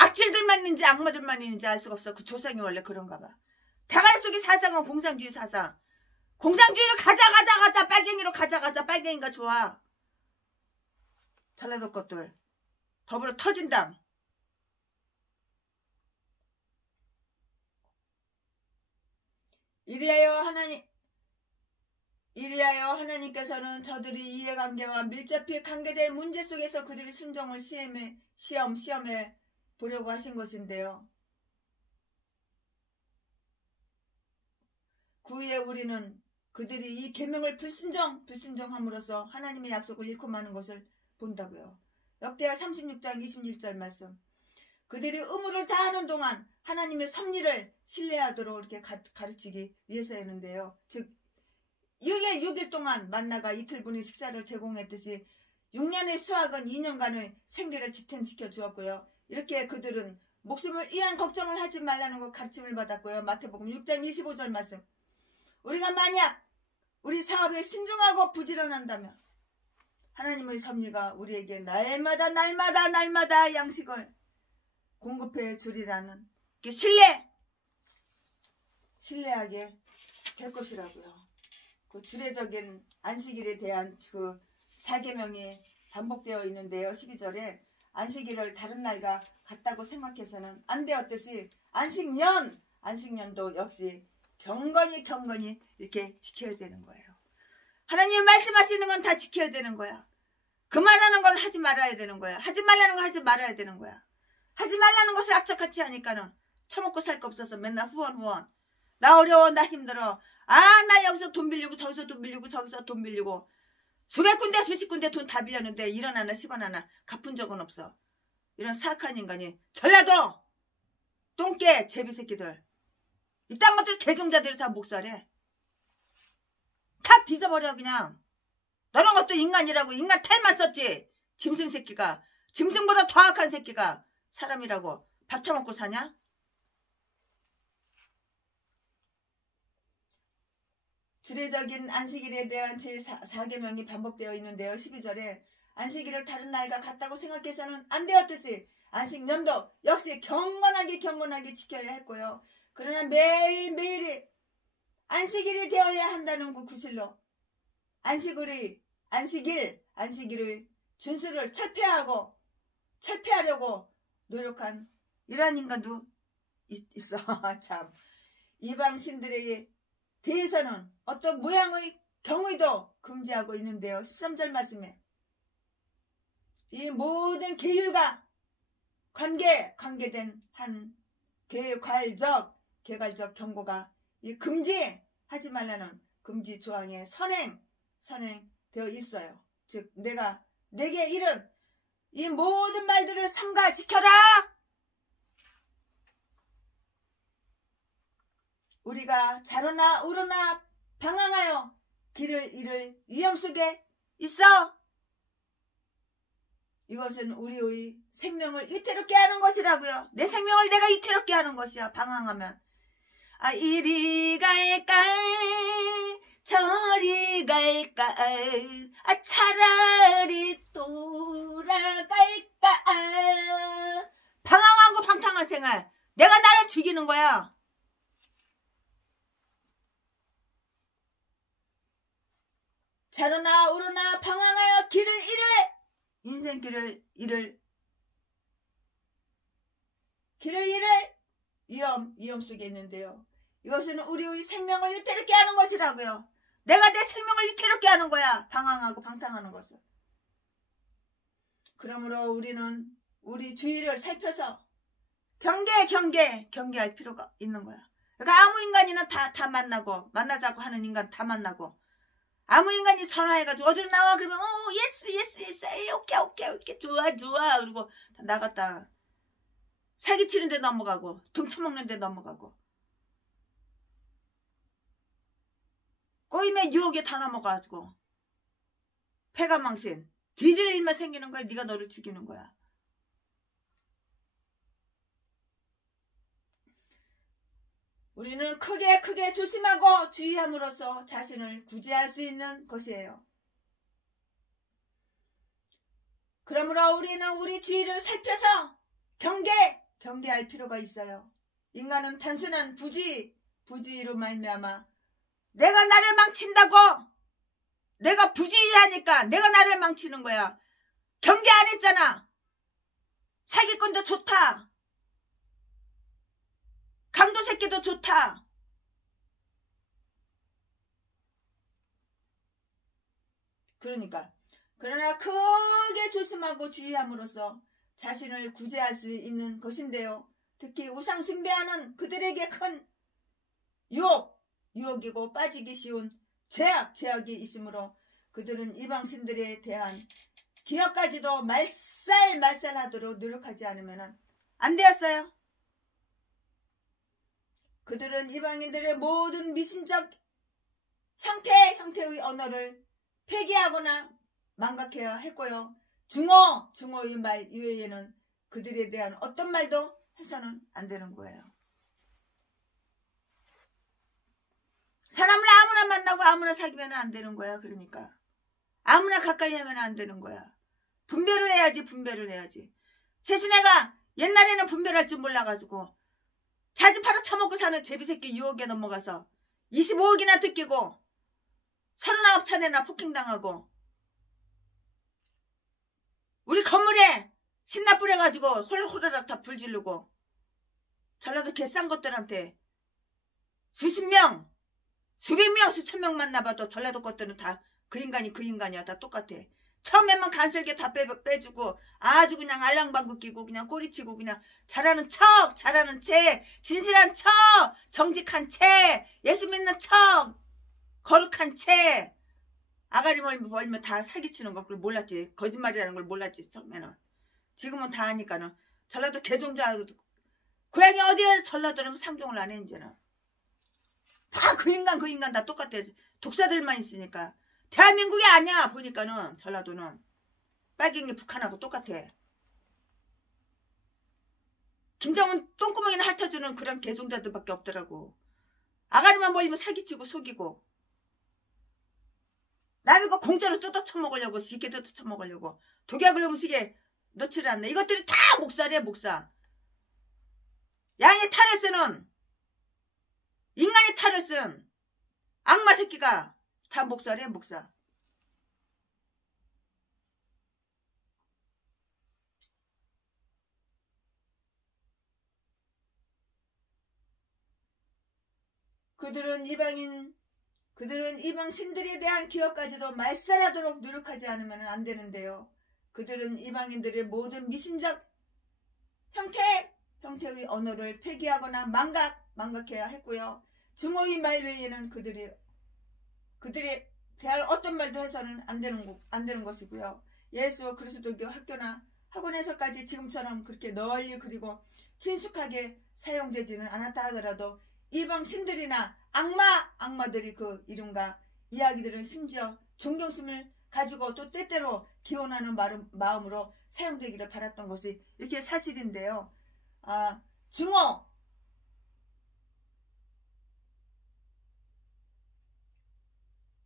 악질들만 있는지 악마들만 있는지 알 수가 없어. 그 조상이 원래 그런가 봐. 대가리 속의 사상은 공산주의 사상. 공산주의로 가자. 빨갱이로 가자. 빨갱이가 좋아. 전라도 것들. 더불어 터진당. 이리하여 하나님께서는 저들이 이해관계와 밀접히 관계될 문제 속에서 그들의 순종을 시험해 보려고 하신 것인데요. 그 후에 우리는 그들이 이 계명을 불순종함으로써 하나님의 약속을 잃고 마는 것을 본다고요. 역대하 36장 26절 말씀. 그들이 의무를 다하는 동안 하나님의 섭리를 신뢰하도록 이렇게 가르치기 위해서였는데요. 즉 6일 동안 만나가 이틀분의 식사를 제공했듯이 6년의 수학은 2년간의 생계를 지탱시켜 주었고요. 이렇게 그들은 목숨을 이한 걱정을 하지 말라는 것 가르침을 받았고요. 마태복음 6장 25절 말씀. 우리가 만약 우리 사업에 신중하고 부지런한다면 하나님의 섭리가 우리에게 날마다 양식을 공급해 주리라는 신뢰하게 될 것이라고요. 그 주례적인 안식일에 대한 그 4계명이 반복되어 있는데요. 12절에 안식일을 다른 날과 같다고 생각해서는 안 되었듯이 안식년도 역시 경건히 이렇게 지켜야 되는 거예요. 하나님 말씀하시는 건 다 지켜야 되는 거야. 그만하는 건 하지 말아야 되는 거야. 하지 말라는 건 하지 말아야 되는 거야. 하지 말라는 것을 악착같이 하니까는 처먹고 살 거 없어서 맨날 후원. 나 어려워, 나 힘들어. 나 여기서 돈 빌리고 저기서 돈 빌리고 수백 군데 수십 군데 돈 다 빌렸는데 1원 하나 10원 하나 갚은 적은 없어. 이런 사악한 인간이 전라도 똥개 제비새끼들 이딴 것들 개종자들이 다 목살해. 다 뒤져버려 그냥. 너런 것도 인간이라고. 인간 탈만 썼지. 짐승 새끼가. 짐승보다 더 악한 새끼가 사람이라고 밥 처먹고 사냐? 주례적인 안식일에 대한 제4계명이 반복되어 있는데요. 12절에 안식일을 다른 날과 같다고 생각해서는 안 되었듯이 안식년도 역시 경건하게 지켜야 했고요. 그러나 매일매일이 안식일이 되어야 한다는 그 구실로 안식일의 준수를 철폐하려고 노력한 이러한 인간도 있어. 참 이방 신들에 대해서는 어떤 모양의 경의도 금지하고 있는데요. 13절 말씀에 이 모든 계율과 관계된 한 개괄적 경고가 이 금지하지 말라는 금지 조항에 선행되어 있어요. 즉 내게 이른 이 모든 말들을 삼가 지켜라. 우리가 자로나 우로나 방황하여 길을 잃을 위험 속에 있어. 이것은 우리의 생명을 위태롭게 하는 것이라고요. 내 생명을 내가 위태롭게 하는 것이야. 방황하면. 이리 갈까 저리 갈까 차라리 돌아갈까. 방황하고 방탕한 생활. 내가 나를 죽이는 거야. 자로나 우로나 방황하여 길을 인생길을 잃을 위험 속에 있는데요. 이것은 우리의 생명을 위태롭게 하는 것이라고요. 내가 내 생명을 위태롭게 하는 거야. 방황하고 방탕하는 것은. 그러므로 우리는 우리 주위를 살펴서 경계할 필요가 있는 거야. 그러니까 아무 인간이나 다 만나자고 하는 인간 다 만나고 아무 인간이 전화해가지고 어디로 나와 그러면 예스 오케이 좋아 그리고 다 나갔다 사기치는 데 넘어가고 등쳐먹는 데 넘어가고 꼬임의 유혹에 다 넘어가가지고 폐가망신 뒤질 일만 생기는 거야. 네가 너를 죽이는 거야. 우리는 크게 조심하고 주의함으로써 자신을 구제할 수 있는 것이에요. 그러므로 우리는 우리 주위를 살펴서 경계할 필요가 있어요. 인간은 단순한 부지로 말미암아 내가 나를 망친다고, 내가 부지하니까 내가 나를 망치는 거야. 경계 안 했잖아. 사기꾼도 좋다. 강도 새끼도 좋다. 그러나 크게 조심하고 주의함으로써 자신을 구제할 수 있는 것인데요. 특히 우상 숭배하는 그들에게 큰 유혹이고 빠지기 쉬운 죄악이 있으므로 그들은 이방신들에 대한 기억까지도 말살하도록 노력하지 않으면 안 되었어요. 그들은 이방인들의 모든 미신적 형태의 언어를 폐기하거나 망각해야 했고요. 중어의 말 이외에는 그들에 대한 어떤 말도 해서는 안 되는 거예요. 사람을 아무나 만나고 아무나 사귀면 안 되는 거야. 그러니까 아무나 가까이 하면 안 되는 거야. 분별을 해야지. 세순애가 옛날에는 분별할 줄 몰라가지고 자지 팔아 처먹고 사는 제비새끼 유혹에 넘어가서 25억이나 뜯기고 39차례나 폭행당하고 우리 건물에 신나 뿌려가지고 홀호라락 다 불지르고 전라도 개싼 것들한테 수십 명, 수백 명, 수천 명 만나봐도 전라도 것들은 다 그 인간이야. 다 똑같아. 처음에만 간설게 다 빼주고 아주 그냥 알랑방구 끼고 그냥 꼬리치고 그냥 잘하는 척, 잘하는 채, 진실한 척, 정직한 채, 예수 믿는 척, 거룩한 채, 아가리 벌면 다 사기치는 걸 몰랐지. 거짓말이라는 걸 몰랐지 처음에는. 지금은 다 아니까는 전라도 개종자 고향이 어디에 전라도라면 상종을 안 해. 이제는 다 그 인간 다 똑같아. 독사들만 있으니까. 대한민국이 아니야. 보니까는 전라도는 빨갱이 북한하고 똑같아. 김정은 똥구멍이나 핥아주는 그런 개종자들밖에 없더라고. 아가리만 벌리면 사기치고 속이고 남이 거 공짜로 뜯어쳐먹으려고, 쉽게 뜯어쳐먹으려고 독약을 음식에 넣지를 않네. 이것들이 다 목사래. 목사. 양의 탈을 쓰는, 인간의 탈을 쓴 악마 새끼가 다 목사래. 목사. 그들은 이방 신들에 대한 기억까지도 말살하도록 노력하지 않으면 안 되는데요. 그들은 이방인들의 모든 미신적 형태의 언어를 폐기하거나 망각해야 했고요. 증오의 말 외에는 그들에 대한 어떤 말도 해서는 안 되는 것이고요. 예수 그리스도교 학교나 학원에서까지 지금처럼 그렇게 널리 그리고 친숙하게 사용되지는 않았다 하더라도 이방 신들이나 악마들이 그 이름과 이야기들은 심지어 존경심을 가지고 또 때때로 기원하는 마음으로 사용되기를 바랐던 것이 이렇게 사실인데요.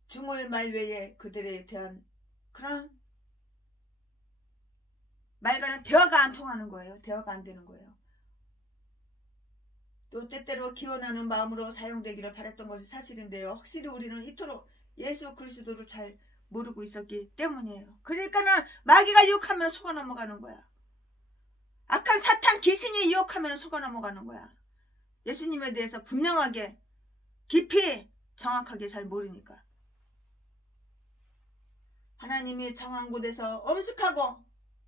증오의 말 외에 그들에 대한 그런 말과는 대화가 안 통하는 거예요. 대화가 안 되는 거예요. 또 때때로 기원하는 마음으로 사용되기를 바랬던 것이 사실인데요. 확실히 우리는 이토록 예수 그리스도를 잘 모르고 있었기 때문이에요. 그러니까는 마귀가 유혹하면 속아 넘어가는 거야. 악한 사탄 귀신이 유혹하면 속아 넘어가는 거야. 예수님에 대해서 분명하게 깊이 정확하게 잘 모르니까. 하나님이 정한 곳에서 엄숙하고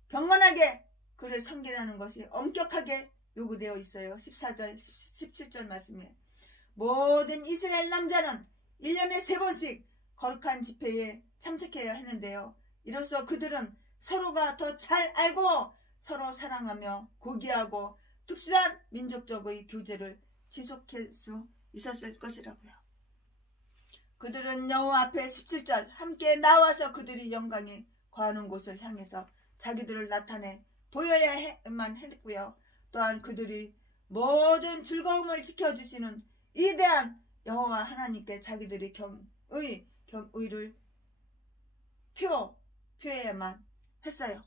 경건하게 그를 섬기라는 것이 엄격하게 요구되어 있어요. 14절, 17절 말씀에 모든 이스라엘 남자는 1년에 3번씩 거룩한 집회에 참석해야 했는데요. 이로써 그들은 서로가 더 잘 알고 서로 사랑하며 고귀하고 특수한 민족적의 교제를 지속할 수 있었을 것이라고요. 그들은 여호와 앞에 17절 함께 나와서 그들이 영광에 거하는 곳을 향해서 자기들을 나타내 보여야만 했고요. 또한 그들이 모든 즐거움을 지켜주시는 위대한 여호와 하나님께 자기들이 경의를 표해야만 했어요.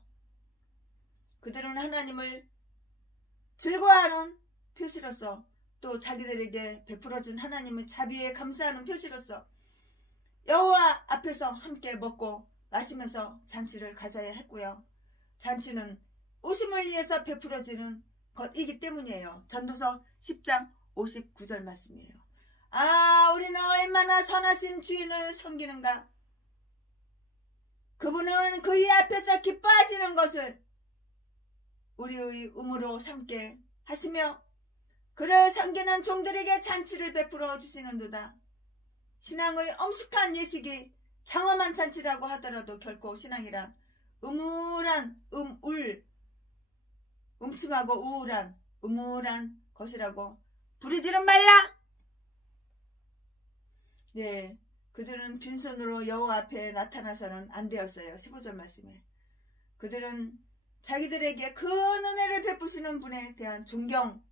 그들은 하나님을 즐거워하는 표시로서 또 자기들에게 베풀어준 하나님의 자비에 감사하는 표시로서 여호와 앞에서 함께 먹고 마시면서 잔치를 가져야 했고요. 잔치는 웃음을 위해서 베풀어지는 것이기 때문이에요. 전도서 10장 59절 말씀이에요. 아, 우리는 얼마나 선하신 주인을 섬기는가. 그분은 그의 앞에서 기뻐하시는 것을 우리의 의무로 삼게 하시며 그를 섬기는 종들에게 잔치를 베풀어 주시는도다. 신앙의 엄숙한 예식이 장엄한 잔치라고 하더라도 결코 신앙이란 음침하고 우울한 음울한 것이라고 부르지는 말라. 네, 그들은 빈손으로 여호와 앞에 나타나서는 안 되었어요. 15절 말씀에 그들은 자기들에게 큰 은혜를 베푸시는 분에 대한 존경,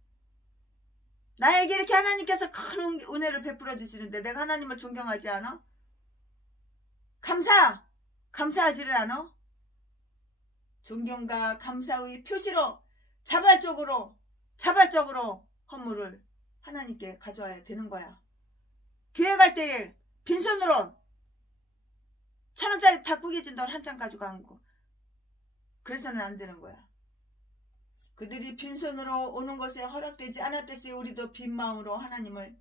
나에게 이렇게 하나님께서 큰 은혜를 베풀어 주시는데 내가 하나님을 존경하지 않아? 감사하지를 않아? 존경과 감사의 표시로 자발적으로 헌물을 하나님께 가져와야 되는 거야. 교회 갈 때에 빈손으로 1,000원짜리 다 구겨진 돈 한 장 가져가는 거, 그래서는 안 되는 거야. 그들이 빈손으로 오는 것에 허락되지 않았듯이 우리도 빈 마음으로 하나님을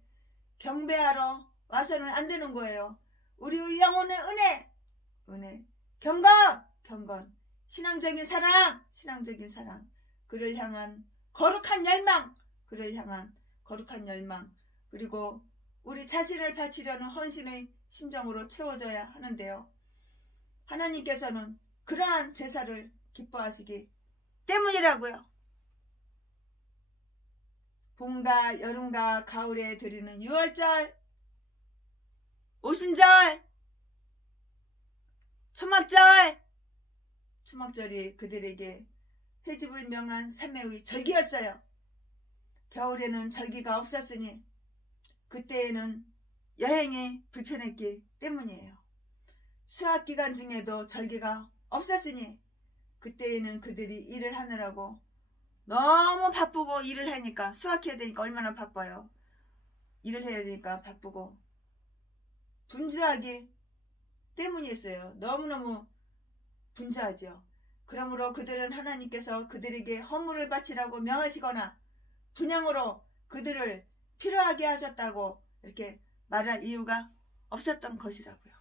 경배하러 와서는 안 되는 거예요. 우리의 영혼의 은혜, 경건, 신앙적인 사랑, 그를 향한 거룩한 열망, 그리고 우리 자신을 바치려는 헌신의 심정으로 채워져야 하는데요. 하나님께서는 그러한 제사를 기뻐하시기 때문이라고요. 봄과 여름과 가을에 드리는 유월절, 오순절, 초막절이 그들에게 회지불명한 삼매의 절기였어요. 겨울에는 절기가 없었으니 그때에는 여행이 불편했기 때문이에요. 수학기간 중에도 절기가 없었으니 그때에는 그들이 일을 하느라고 너무 바쁘고 일을 하니까, 수학해야 되니까 얼마나 바빠요. 일을 해야 되니까 바쁘고 분주하기 때문이었어요. 너무너무 분주하죠. 그러므로 그들은 하나님께서 그들에게 헌물을 바치라고 명하시거나 분향으로 그들을 필요하게 하셨다고 이렇게 말할 이유가 없었던 것이라고요.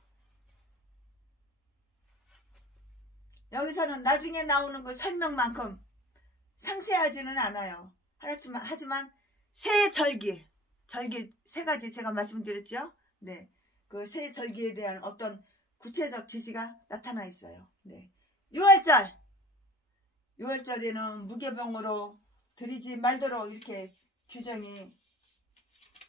여기서는 나중에 나오는 그 설명만큼 상세하지는 않아요. 하지만 새 절기 세 가지 제가 말씀드렸죠. 네, 그 새 절기에 대한 어떤 구체적 지시가 나타나 있어요. 네, 6월절에는 무교병으로 드리지 말도록 이렇게 규정이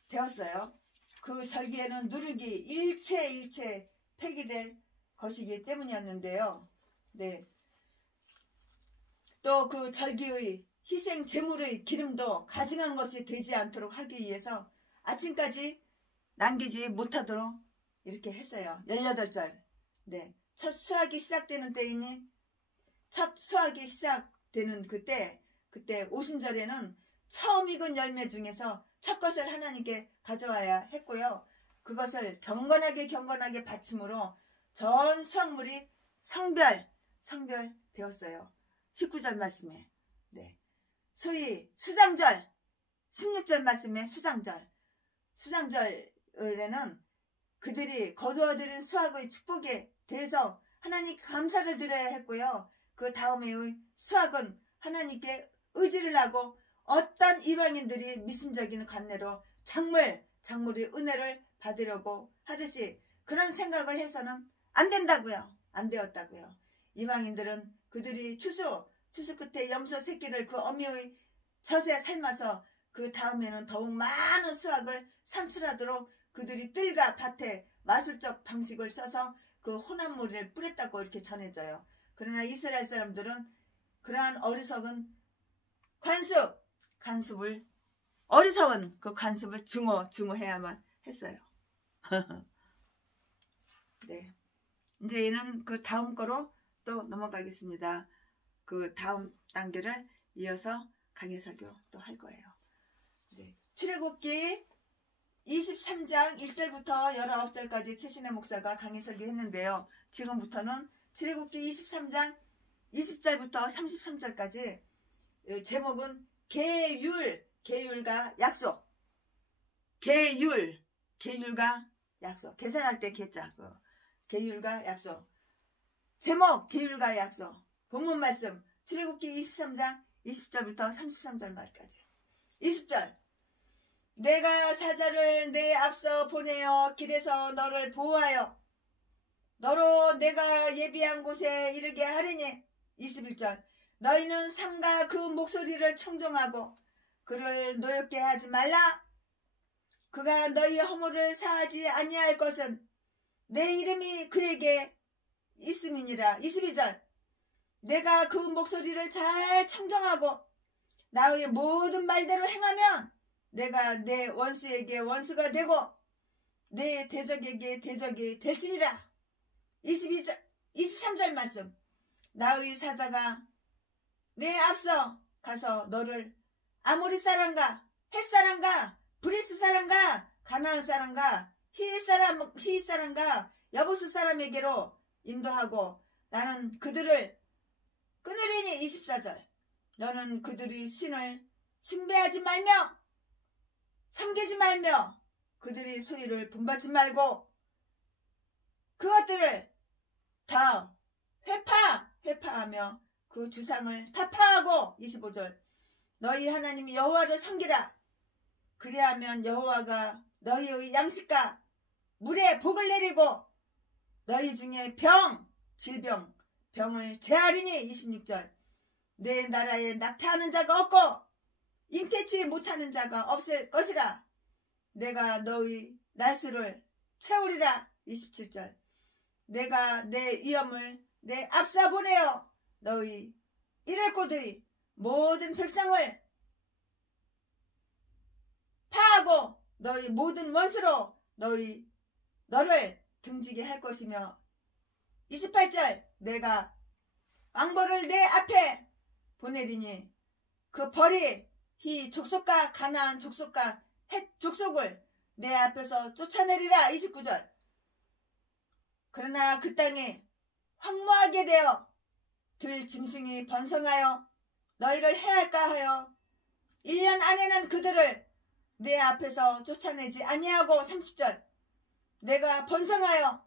되었어요. 그 절기에는 누룩이 일체 폐기될 것이기 때문이었는데요. 네, 또 그 절기의 희생 제물의 기름도 가증한 것이 되지 않도록 하기 위해서 아침까지 남기지 못하도록 이렇게 했어요. 18절. 네, 첫 수확이 시작되는 때이니 첫 수확이 시작되는 그때 오순절에는 처음 익은 열매 중에서 첫 것을 하나님께 가져와야 했고요. 그것을 경건하게 바침으로 전 수확물이 성별되었어요. 19절 말씀에. 네, 소위 수장절, 16절 말씀에 수장절에는 그들이 거두어들인 수확의 축복에 대해서 하나님께 감사를 드려야 했고요. 그 다음에의 수확은 하나님께 의지를 하고 어떤 이방인들이 미신적인 관례로 작물의 은혜를 받으려고 하듯이 그런 생각을 해서는 안 된다고요. 안 되었다고요. 이방인들은 그들이 추수 끝에 염소 새끼를 그 어미의 젖에 삶아서 그 다음에는 더욱 많은 수확을 산출하도록 그들이 뜰과 밭에 마술적 방식을 써서 그 혼합물을 뿌렸다고 이렇게 전해져요. 그러나 이스라엘 사람들은 그러한 어리석은 어리석은 그 관습을 증오해야만 했어요. 네, 이제는 그 다음 거로 또 넘어가겠습니다. 그 다음 단계를 이어서 강해 설교 또 할 거예요. 네. 출애굽기 23장 1절부터 19절까지 최신의 목사가 강해 설교했는데요. 지금부터는 출애굽기 23장 20절부터 33절까지 제목은 계율과 약속. 계율과 약속. 계산할 때 계자. 계율과 약속. 제목 계율과 약속. 본문 말씀 출애굽기 23장 20절부터 33절 말까지. 20절. 내가 사자를 내 앞서 보내어 길에서 너를 보호하여 너로 내가 예비한 곳에 이르게 하리니. 21절. 너희는 삼가 그 목소리를 청종하고 그를 노엽게 하지 말라. 그가 너희 허물을 사하지 아니할 것은 내 이름이 그에게 있음이니라. 22절. 내가 그 목소리를 잘 청정하고 나의 모든 말대로 행하면 내가 내 원수에게 원수가 되고 내 대적에게 대적이 될지니라. 23절 말씀. 나의 사자가 내 앞서 가서 너를 아모리 사람과 헷 사람과 브리스 사람과 가나안 사람과 히윗 사람과 여부스 사람에게로 인도하고 나는 그들을 끊으리니. 24절. 너는 그들이 신을 숭배하지 말며 섬기지 말며 그들이 소유를 분받지 말고 그것들을 다 회파하며 그 주상을 타파하고. 25절. 너희 하나님 여호와를 섬기라. 그리하면 여호와가 너희의 양식과 물에 복을 내리고 너희 중에 병을 제하리니. 26절. 내 나라에 낙태하는 자가 없고 잉태치 못하는 자가 없을 것이라. 내가 너희 날수를 채우리라. 27절. 내가 내 위엄을 내 앞서 보내어 너희 이를 곳의 모든 백성을 파하고 너희 모든 원수로 너를 등지게 할 것이며. 28절. 내가 왕벌을 내 앞에 보내리니 그 벌이 히 족속과 가나안 족속과 헷 족속을 내 앞에서 쫓아내리라. 29절. 그러나 그 땅이 황무하게 되어 들 짐승이 번성하여 너희를 해할까 하여 1년 안에는 그들을 내 앞에서 쫓아내지 아니하고. 30절. 내가 번성하여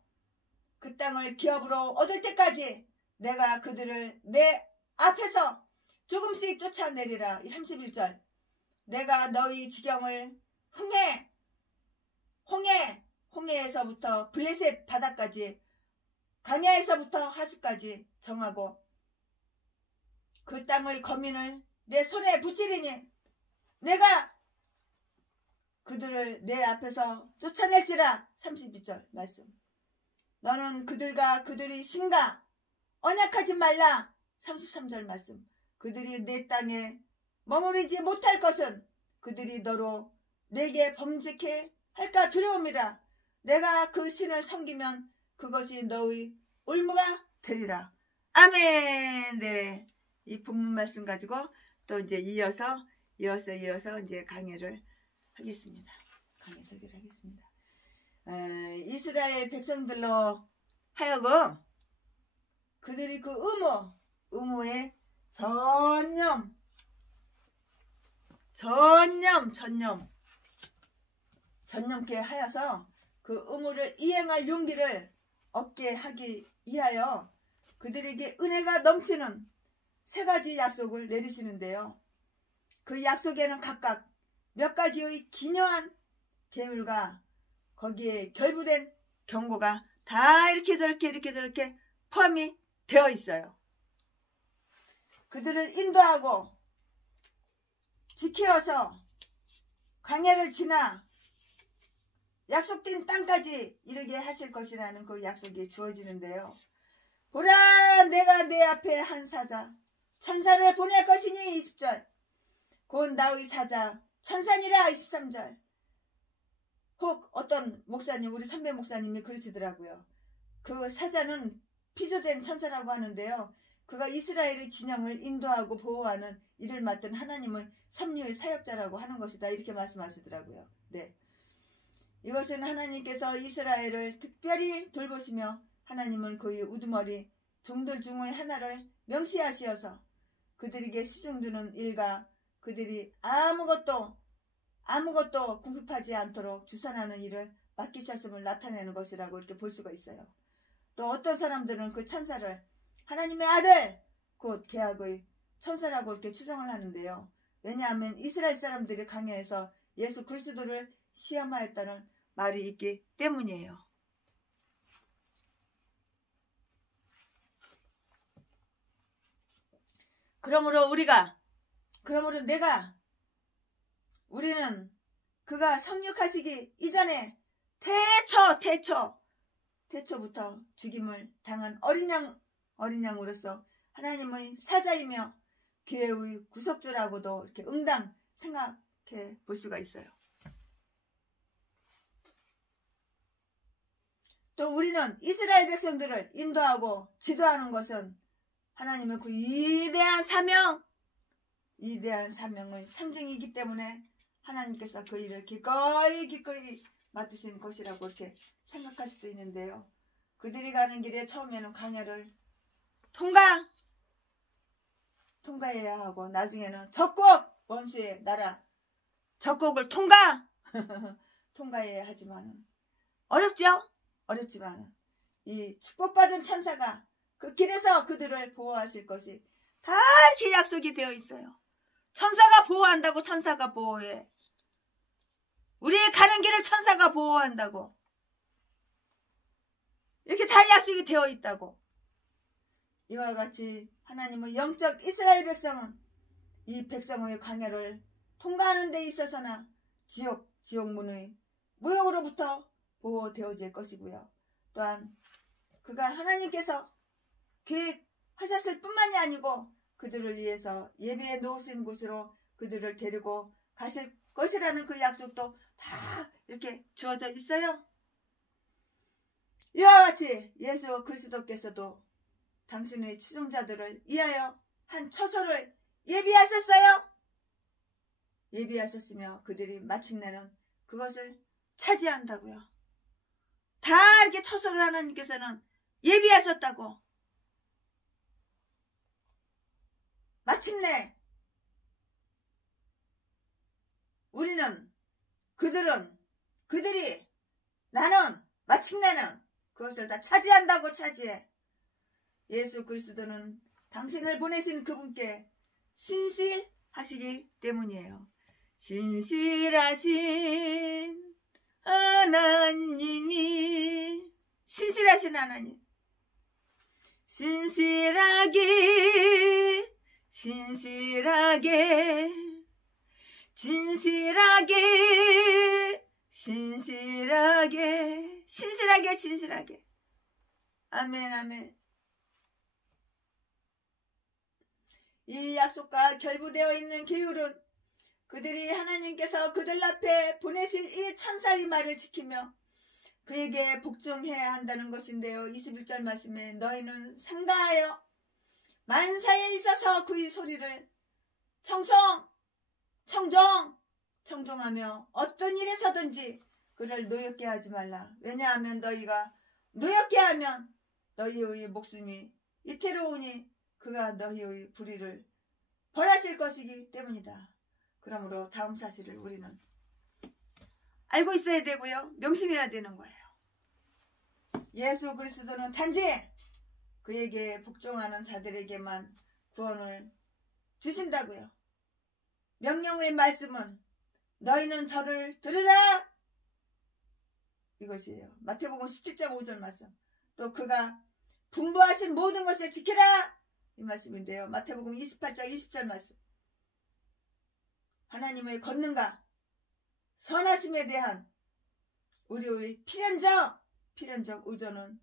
그 땅을 기업으로 얻을 때까지 내가 그들을 내 앞에서 조금씩 쫓아내리라. 31절. 내가 너희 지경을 홍해에서부터 블레셋 바다까지 강야에서부터 하수까지 정하고 그 땅의 거민을 내 손에 붙이리니 내가 그들을 내 앞에서 쫓아낼지라. 32절 말씀. 너는 그들과 그들이 신가 언약하지 말라. 33절 말씀. 그들이 내 땅에 머무르지 못할 것은 그들이 너로 내게 범죄케 할까 두려움이라. 내가 그 신을 섬기면 그것이 너의 올무가 되리라. 아멘. 네, 이 본문 말씀 가지고 또 이제 이어서 이제 강해를 하겠습니다. 강해 설교를 하겠습니다. 이스라엘 백성들로 하여금 그들이 그 의무에 전념케 하여서 그 의무를 이행할 용기를 얻게 하기 위하여 그들에게 은혜가 넘치는 3가지 약속을 내리시는데요. 그 약속에는 각각 몇 가지의 기묘한 계율과 거기에 결부된 경고가 다 이렇게 저렇게 포함이 되어 있어요. 그들을 인도하고 지키어서 광야를 지나 약속된 땅까지 이르게 하실 것이라는 그 약속이 주어지는데요. 보라, 내가 내 앞에 한 사자 천사를 보낼 것이니. 20절. 곧 나의 사자 천사니라. 23절. 혹 어떤 목사님, 우리 선배 목사님이 그러시더라고요. 그 사자는 피조된 천사라고 하는데요. 그가 이스라엘의 진영을 인도하고 보호하는 일을 맡은 하나님의 섭리의 사역자라고 하는 것이다. 이렇게 말씀하시더라고요. 네. 이것은 하나님께서 이스라엘을 특별히 돌보시며 하나님은 그의 우두머리 종들 중의 하나를 명시하시어서 그들에게 시중드는 일과 그들이 아무것도 궁핍하지 않도록 주선하는 일을 맡기셨음을 나타내는 것이라고 이렇게 볼 수가 있어요. 또 어떤 사람들은 그 천사를 하나님의 아들 곧 계약의 천사라고 이렇게 추정을 하는데요. 왜냐하면 이스라엘 사람들이 강해해서 예수 그리스도를 시험하였다는 말이 있기 때문이에요. 그러므로 우리는 그가 성육하시기 이전에 태초부터 죽임을 당한 어린 양으로서 하나님의 사자이며 교회의 구속주라고도 이렇게 응당 생각해 볼 수가 있어요. 또 우리는 이스라엘 백성들을 인도하고 지도하는 것은 하나님의 그 위대한 사명의 상징이기 때문에 하나님께서 그 일을 기꺼이 맡으신 것이라고 이렇게 생각할 수도 있는데요. 그들이 가는 길에 처음에는 광야를 통과해야 하고 나중에는 적국 원수의 나라 적국을 통과해야 하지만 어렵지만 이 축복받은 천사가 그 길에서 그들을 보호하실 것이 다 이렇게 약속이 되어 있어요. 천사가 보호한다고. 천사가 보호해. 우리의 가는 길을 천사가 보호한다고. 이렇게 다 약속이 되어 있다고. 이와 같이 하나님의 영적 이스라엘 백성은 이 백성의 광야를 통과하는 데 있어서나 지옥문의 무역으로부터 보호되어질 것이고요. 또한 그가 하나님께서 계획하셨을 뿐만이 아니고 그들을 위해서 예비해 놓으신 곳으로 그들을 데리고 가실 것이라는 그 약속도 다 이렇게 주어져 있어요. 이와 같이 예수 그리스도께서도 당신의 추종자들을 위하여 한 처소를 예비하셨어요. 예비하셨으며 그들이 마침내는 그것을 차지한다고요. 다 이렇게 처소를 하나님께서는 예비하셨다고. 마침내 나는 마침내는 그것을 다 차지한다고. 차지해. 예수 그리스도는 당신을 보내신 그분께 신실하시기 때문이에요. 신실하신 하나님이 신실하신 하나님 신실하게 진실하게 아멘. 이 약속과 결부되어 있는 계율은 그들이 하나님께서 그들 앞에 보내실 이 천사의 말을 지키며 그에게 복종해야 한다는 것인데요. 21절 말씀에 너희는 삼가하여 만사에 있어서 그의 소리를 청종하며 어떤 일에서든지 그를 노엽게 하지 말라. 왜냐하면 너희가 노엽게 하면 너희의 목숨이 위태로우니 그가 너희의 불의를 벌하실 것이기 때문이다. 그러므로 다음 사실을 우리는 알고 있어야 되고요. 명심해야 되는 거예요. 예수 그리스도는 단지 그에게 복종하는 자들에게만 구원을 주신다고요. 명령의 말씀은 너희는 저를 들으라 이것이에요. 마태복음 17장 5절 말씀. 또 그가 분부하신 모든 것을 지키라 이 말씀인데요. 마태복음 28장 20절 말씀. 하나님의 권능과 선하심에 대한 우리의 필연적 의존은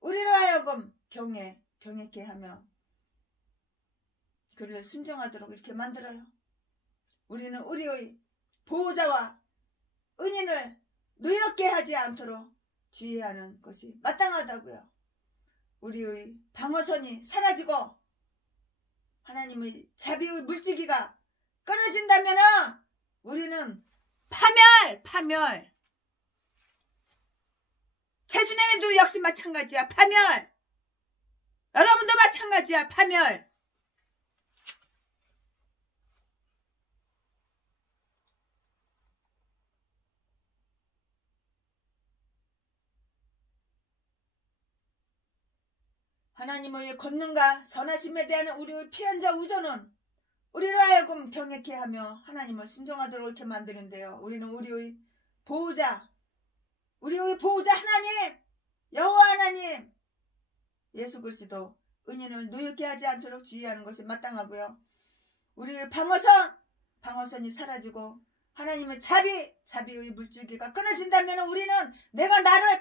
우리로 하여금 경외케 하며 그를 순종하도록 이렇게 만들어요. 우리는 우리의 보호자와 은인을 노엽게 하지 않도록 주의하는 것이 마땅하다고요. 우리의 방어선이 사라지고 하나님의 자비의 물줄기가 끊어진다면 우리는 파멸. 태순애도 역시 마찬가지야. 파멸. 여러분도 마찬가지야. 파멸. 하나님의 권능과 선하심에 대한 우리의 필연적 우조는 우리를 하여금 경외케 하며 하나님을 순종하도록 이렇게 만드는데요. 우리는 우리의 보호자 하나님, 여호와 하나님, 예수 그리스도 은인을 노엽게 하지 않도록 주의하는 것이 마땅하고요. 우리의 방어선이 사라지고 하나님의 자비의 물줄기가 끊어진다면 우리는 내가 나를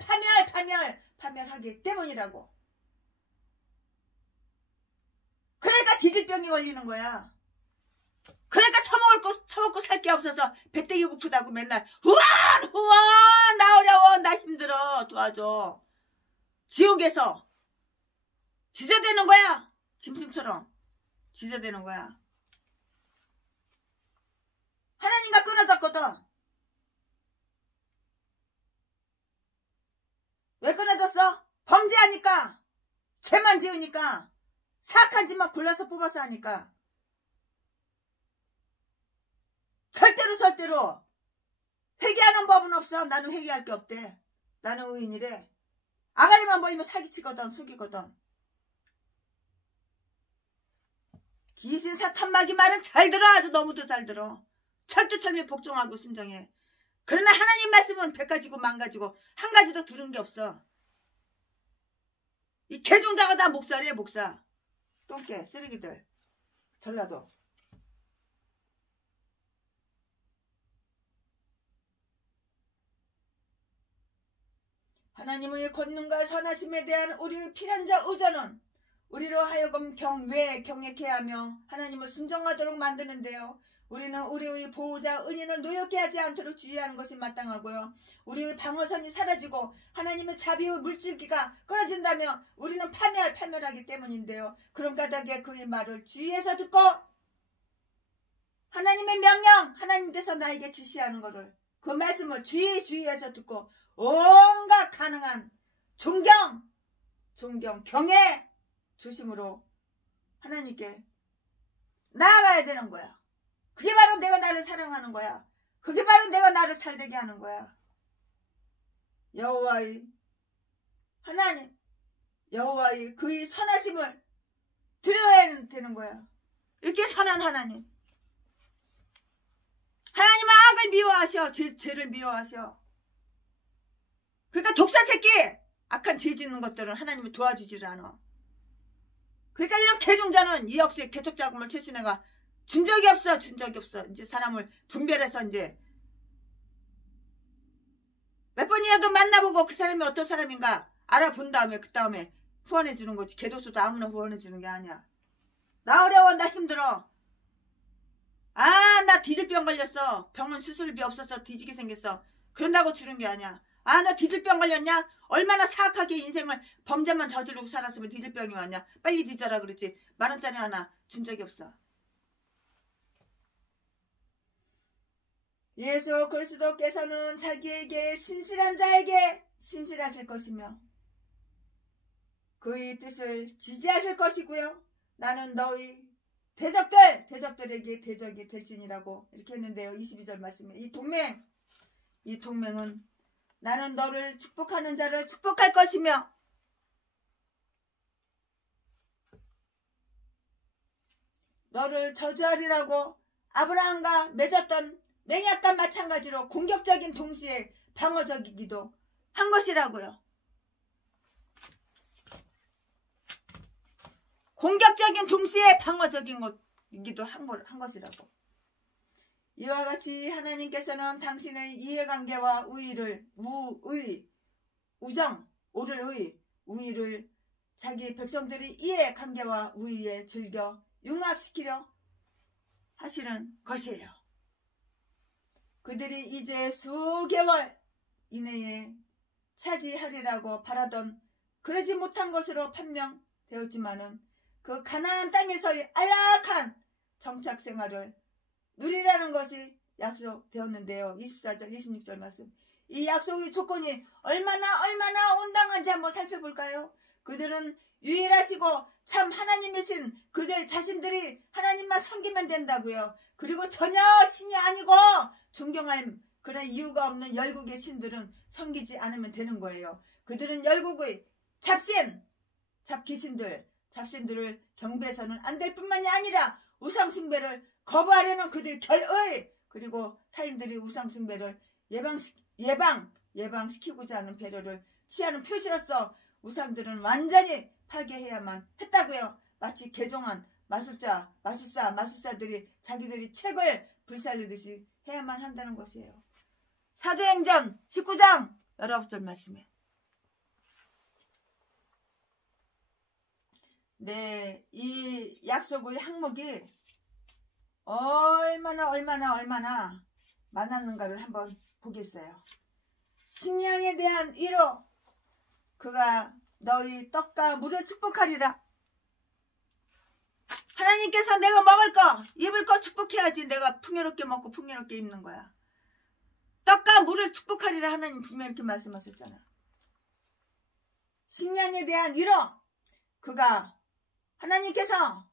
파멸하기 때문이라고. 그러니까 디질병이 걸리는 거야. 그러니까 처먹고 살 게 없어서 배때기 고프다고 맨날 후원 나 어려워 나 힘들어 도와줘. 지옥에서 지저대는 거야. 짐승처럼 지저대는 거야. 하나님과 끊어졌거든. 왜 끊어졌어? 범죄하니까, 죄만 지으니까, 사악한 짓만 골라서 뽑아서 하니까. 절대로 회개하는 법은 없어. 나는 회개할 게 없대. 나는 의인이래. 아가리만 벌리면 사기치거든, 속이거든. 귀신 사탄 마귀 말은 잘 들어. 아주 너무도 잘 들어. 철두철미 복종하고 순종해. 그러나 하나님 말씀은 100가지고 10,000가지고 한 가지도 들은 게 없어. 이 개종자가 다 목사래. 목사. 똥개 쓰레기들. 전라도. 하나님의 권능과 선하심에 대한 우리의 필연적 의존은 우리로 하여금 경외케 하며 하나님을 순종하도록 만드는데요. 우리는 우리의 보호자 은인을 노엽게 하지 않도록 주의하는 것이 마땅하고요. 우리의 방어선이 사라지고 하나님의 자비의 물줄기가 끊어진다면 우리는 파멸하기 때문인데요. 그런 까닭에 그의 말을 주의해서 듣고 하나님의 명령, 하나님께서 나에게 지시하는 것을 그 말씀을 주의해서 듣고 온갖 가능한 존경, 경애, 조심으로 하나님께 나아가야 되는 거야. 그게 바로 내가 나를 사랑하는 거야. 그게 바로 내가 나를 잘되게 하는 거야. 여호와의 하나님, 여호와의 그의 선하심을 두려워해야 되는 거야. 이렇게 선한 하나님. 하나님은 악을 미워하셔. 죄를 미워하셔. 그러니까 독사 새끼, 악한 죄 짓는 것들은 하나님이 도와주지를 않아. 그러니까 이런 개종자는 이 역시에 개척자금을 최순애가 준 적이 없어. 이제 사람을 분별해서 이제 몇 번이라도 만나보고 그 사람이 어떤 사람인가 알아본 다음에 그 다음에 후원해 주는 거지. 개독수도 아무나 후원해 주는 게 아니야. 나 어려워. 나 힘들어. 나 디질병 걸렸어. 병원 수술비 없어서 뒤지게 생겼어. 그런다고 주는 게 아니야. 너 디질병 걸렸냐? 얼마나 사악하게 인생을 범죄만 저지르고 살았으면 디질병이 왔냐? 빨리 뒤져라 그랬지. 10,000원짜리 하나 준 적이 없어. 예수 그리스도께서는 자기에게 신실한 자에게 신실하실 것이며 그의 뜻을 지지하실 것이고요. 나는 너희 대적들에게 대적이 될지니라고 이렇게 했는데요. 22절 말씀에 이 동맹은 나는 너를 축복하는 자를 축복할 것이며 너를 저주하리라고 아브라함과 맺었던 맹약과 마찬가지로 공격적인 동시에 방어적이기도 한 것이라고요. 공격적인 동시에 방어적인 것이기도 한 것이라고. 이와 같이 하나님께서는 당신의 이해관계와 우의를 자기 백성들이 이해관계와 우의에 즐겨 융합시키려 하시는 것이에요. 그들이 이제 수개월 이내에 차지하리라고 바라던 그러지 못한 것으로 판명되었지만은 그 가나안 땅에서의 안락한 정착 생활을 누리라는 것이 약속되었는데요. 24절 26절 말씀. 이 약속의 조건이 얼마나 온당한지 한번 살펴볼까요? 그들은 유일하시고 참 하나님이신 그들 자신들이 하나님만 섬기면 된다고요. 그리고 전혀 신이 아니고 존경할 그런 이유가 없는 열국의 신들은 섬기지 않으면 되는 거예요. 그들은 열국의 잡신들을 경배해서는 안 될 뿐만이 아니라 우상숭배를 거부하려는 그들 결의, 그리고 타인들이 우상숭배를 예방시키고자 하는 배려를 취하는 표시로서 우상들은 완전히 파괴해야만 했다고요. 마치 개종한 마술사들이 자기들이 책을 불살르듯이 해야만 한다는 것이에요. 사도행전 19장 19절 말씀에. 네, 이 약속의 항목이 얼마나 많았는가를 한번 보겠어요. 식량에 대한 위로, 그가 너희 떡과 물을 축복하리라. 하나님께서 내가 먹을 거, 입을 거 축복해야지 내가 풍요롭게 먹고 풍요롭게 입는 거야. 떡과 물을 축복하리라 하나님 분명히 이렇게 말씀하셨잖아. 식량에 대한 위로, 그가 하나님께서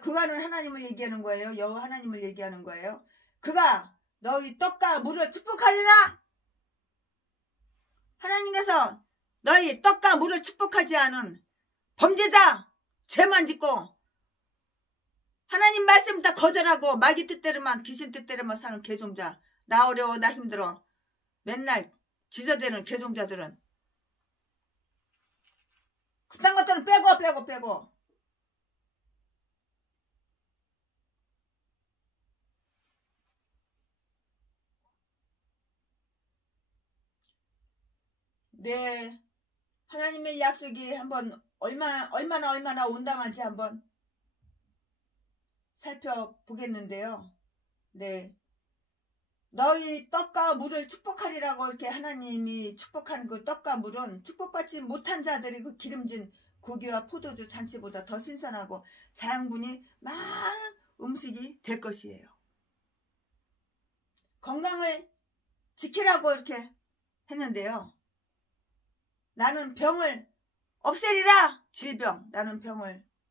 그가는 하나님을 얘기하는 거예요. 여호와 하나님을 얘기하는 거예요. 그가 너희 떡과 물을 축복하리라. 하나님께서 너희 떡과 물을 축복하지 않은 범죄자, 죄만 짓고 하나님 말씀 다 거절하고 마귀 뜻대로만, 귀신 뜻대로만 사는 개종자, 나 어려워 나 힘들어 맨날 지저대는 개종자들은 그딴 것들은 빼고 네, 하나님의 약속이 한번 얼마나 온당한지 한번 살펴보겠는데요. 네, 너희 떡과 물을 축복하리라고 이렇게 하나님이 축복하는 그 떡과 물은 축복받지 못한 자들이 그 기름진 고기와 포도주 잔치보다 더 신선하고 자양분이 많은 음식이 될 것이에요. 건강을 지키라고 이렇게 했는데요. 나는 병을 없애리라.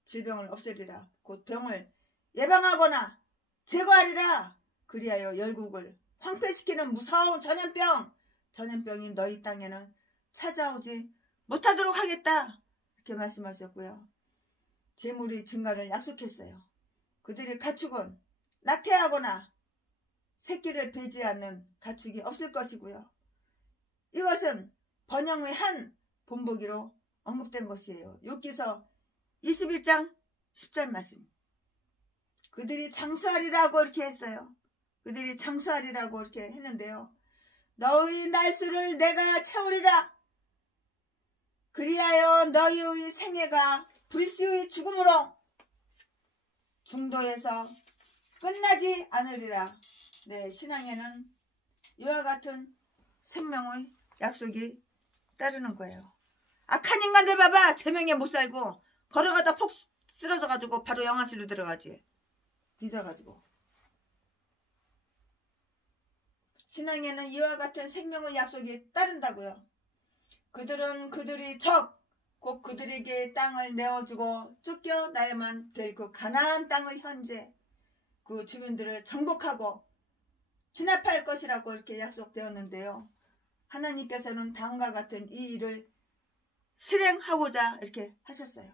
질병을 없애리라. 곧 병을 예방하거나 제거하리라. 그리하여 열국을 황폐시키는 무서운 전염병이 너희 땅에는 찾아오지 못하도록 하겠다. 이렇게 말씀하셨고요. 재물의 증가를 약속했어요. 그들의 가축은 낙태하거나 새끼를 배지하는 가축이 없을 것이고요. 이것은 번영의 한 본보기로 언급된 것이에요. 욥기서 21장 10절 말씀. 그들이 장수하리라고 이렇게 했어요. 그들이 장수하리라고 이렇게 했는데요. 너희 날수를 내가 채우리라. 그리하여 너희의 생애가 불시의 죽음으로 중도에서 끝나지 않으리라. 네, 신앙에는 이와 같은 생명의 약속이 따르는 거예요. 악한 인간들 봐봐. 제명에 못 살고 걸어가다 폭 쓰러져가지고 바로 영안실로 들어가지. 뒤져가지고. 신앙에는 이와 같은 생명의 약속이 따른다고요. 그들은 그들이 곧 그들에게 땅을 내어주고 쫓겨나야만 될 그 가나안 땅의 현재 그 주민들을 정복하고 진압할 것이라고 이렇게 약속되었는데요. 하나님께서는 다음과 같은 이 일을 실행하고자 이렇게 하셨어요.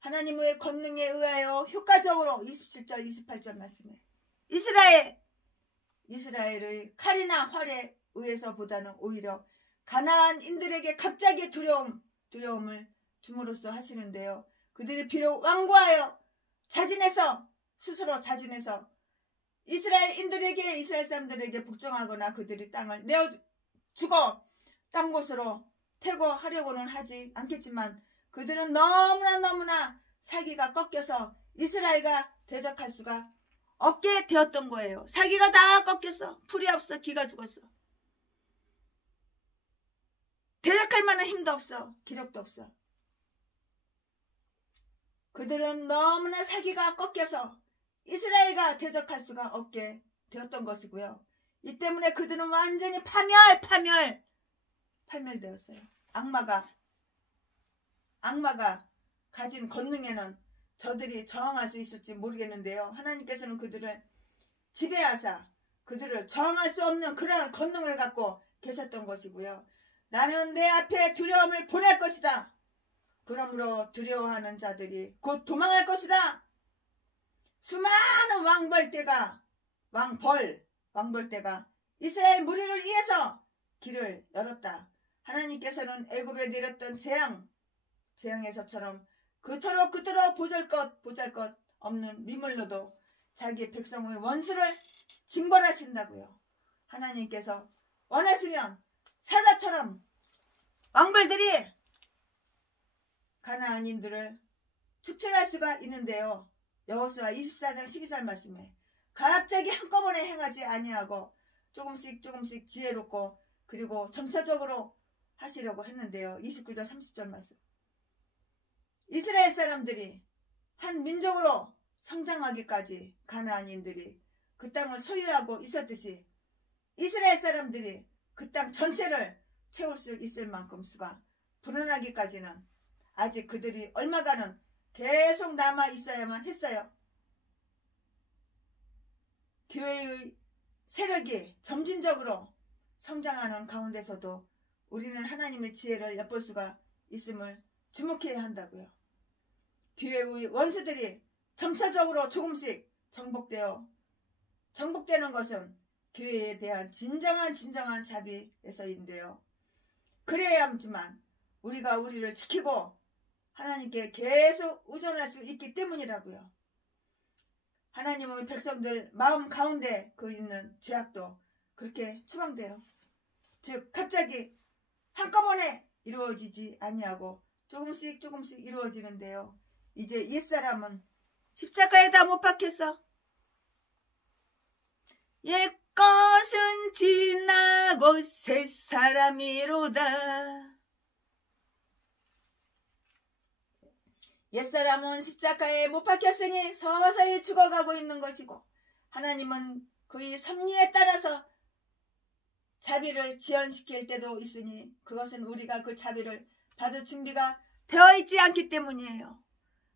하나님의 권능에 의하여 효과적으로 27절 28절 말씀에 이스라엘의 칼이나 활에 의해서보다는 오히려 가나안인들에게 갑자기 두려움을 줌으로써 하시는데요. 그들이 비록 완고하여 스스로 자진해서 이스라엘 사람들에게 복종하거나 그들이 땅을 내어주고 딴 곳으로 퇴거하려고는 하지 않겠지만 그들은 너무나 사기가 꺾여서 이스라엘과 대적할 수가 없게 되었던 거예요. 사기가 다 꺾였어. 풀이 없어. 기가 죽었어. 대적할 만한 힘도 없어. 기력도 없어. 그들은 너무나 사기가 꺾여서 이스라엘과 대적할 수가 없게 되었던 것이고요. 이 때문에 그들은 완전히 파멸되었어요. 악마가 가진 권능에는 저들이 저항할 수 있을지 모르겠는데요. 하나님께서는 그들을 지배하사 그들을 저항할 수 없는 그러한 권능을 갖고 계셨던 것이고요. 나는 내 앞에 두려움을 보낼 것이다. 그러므로 두려워하는 자들이 곧 도망할 것이다. 수많은 왕벌떼가 이스라엘 무리를 위해서 길을 열었다. 하나님께서는 애굽에 내렸던 재앙에서처럼 그토록 보잘것 없는 미물로도 자기 백성의 원수를 징벌하신다고요. 하나님께서 원하시면 사자처럼 왕벌들이 가나안인들을 축출할 수가 있는데요. 여호수아 24장 12절 말씀에 갑자기 한꺼번에 행하지 아니하고 조금씩 지혜롭고 그리고 점차적으로 하시려고 했는데요. 29절 30절 말씀. 이스라엘 사람들이 한 민족으로 성장하기까지 가나안인들이 그 땅을 소유하고 있었듯이 이스라엘 사람들이 그 땅 전체를 채울 수 있을 만큼 수가 불어나기까지는 아직 그들이 얼마간은 계속 남아 있어야만 했어요. 교회의 세력이 점진적으로 성장하는 가운데서도 우리는 하나님의 지혜를 엿볼 수가 있음을 주목해야 한다고요. 교회의 원수들이 점차적으로 조금씩 정복되는 것은 교회에 대한 진정한 자비에서인데요. 그래야지만 우리가 우리를 지키고 하나님께 계속 의존할 수 있기 때문이라고요. 하나님의 백성들 마음 가운데 그 있는 죄악도 그렇게 추방돼요. 즉 갑자기 한꺼번에 이루어지지 아니하고 조금씩 이루어지는데요. 이제 옛사람은 십자가에다 못 박혔어. 옛것은 지나고 새사람이로다. 옛사람은 십자가에 못 박혔으니 서서히 죽어가고 있는 것이고 하나님은 그의 섭리에 따라서 자비를 지연시킬 때도 있으니 그것은 우리가 그 자비를 받을 준비가 되어 있지 않기 때문이에요.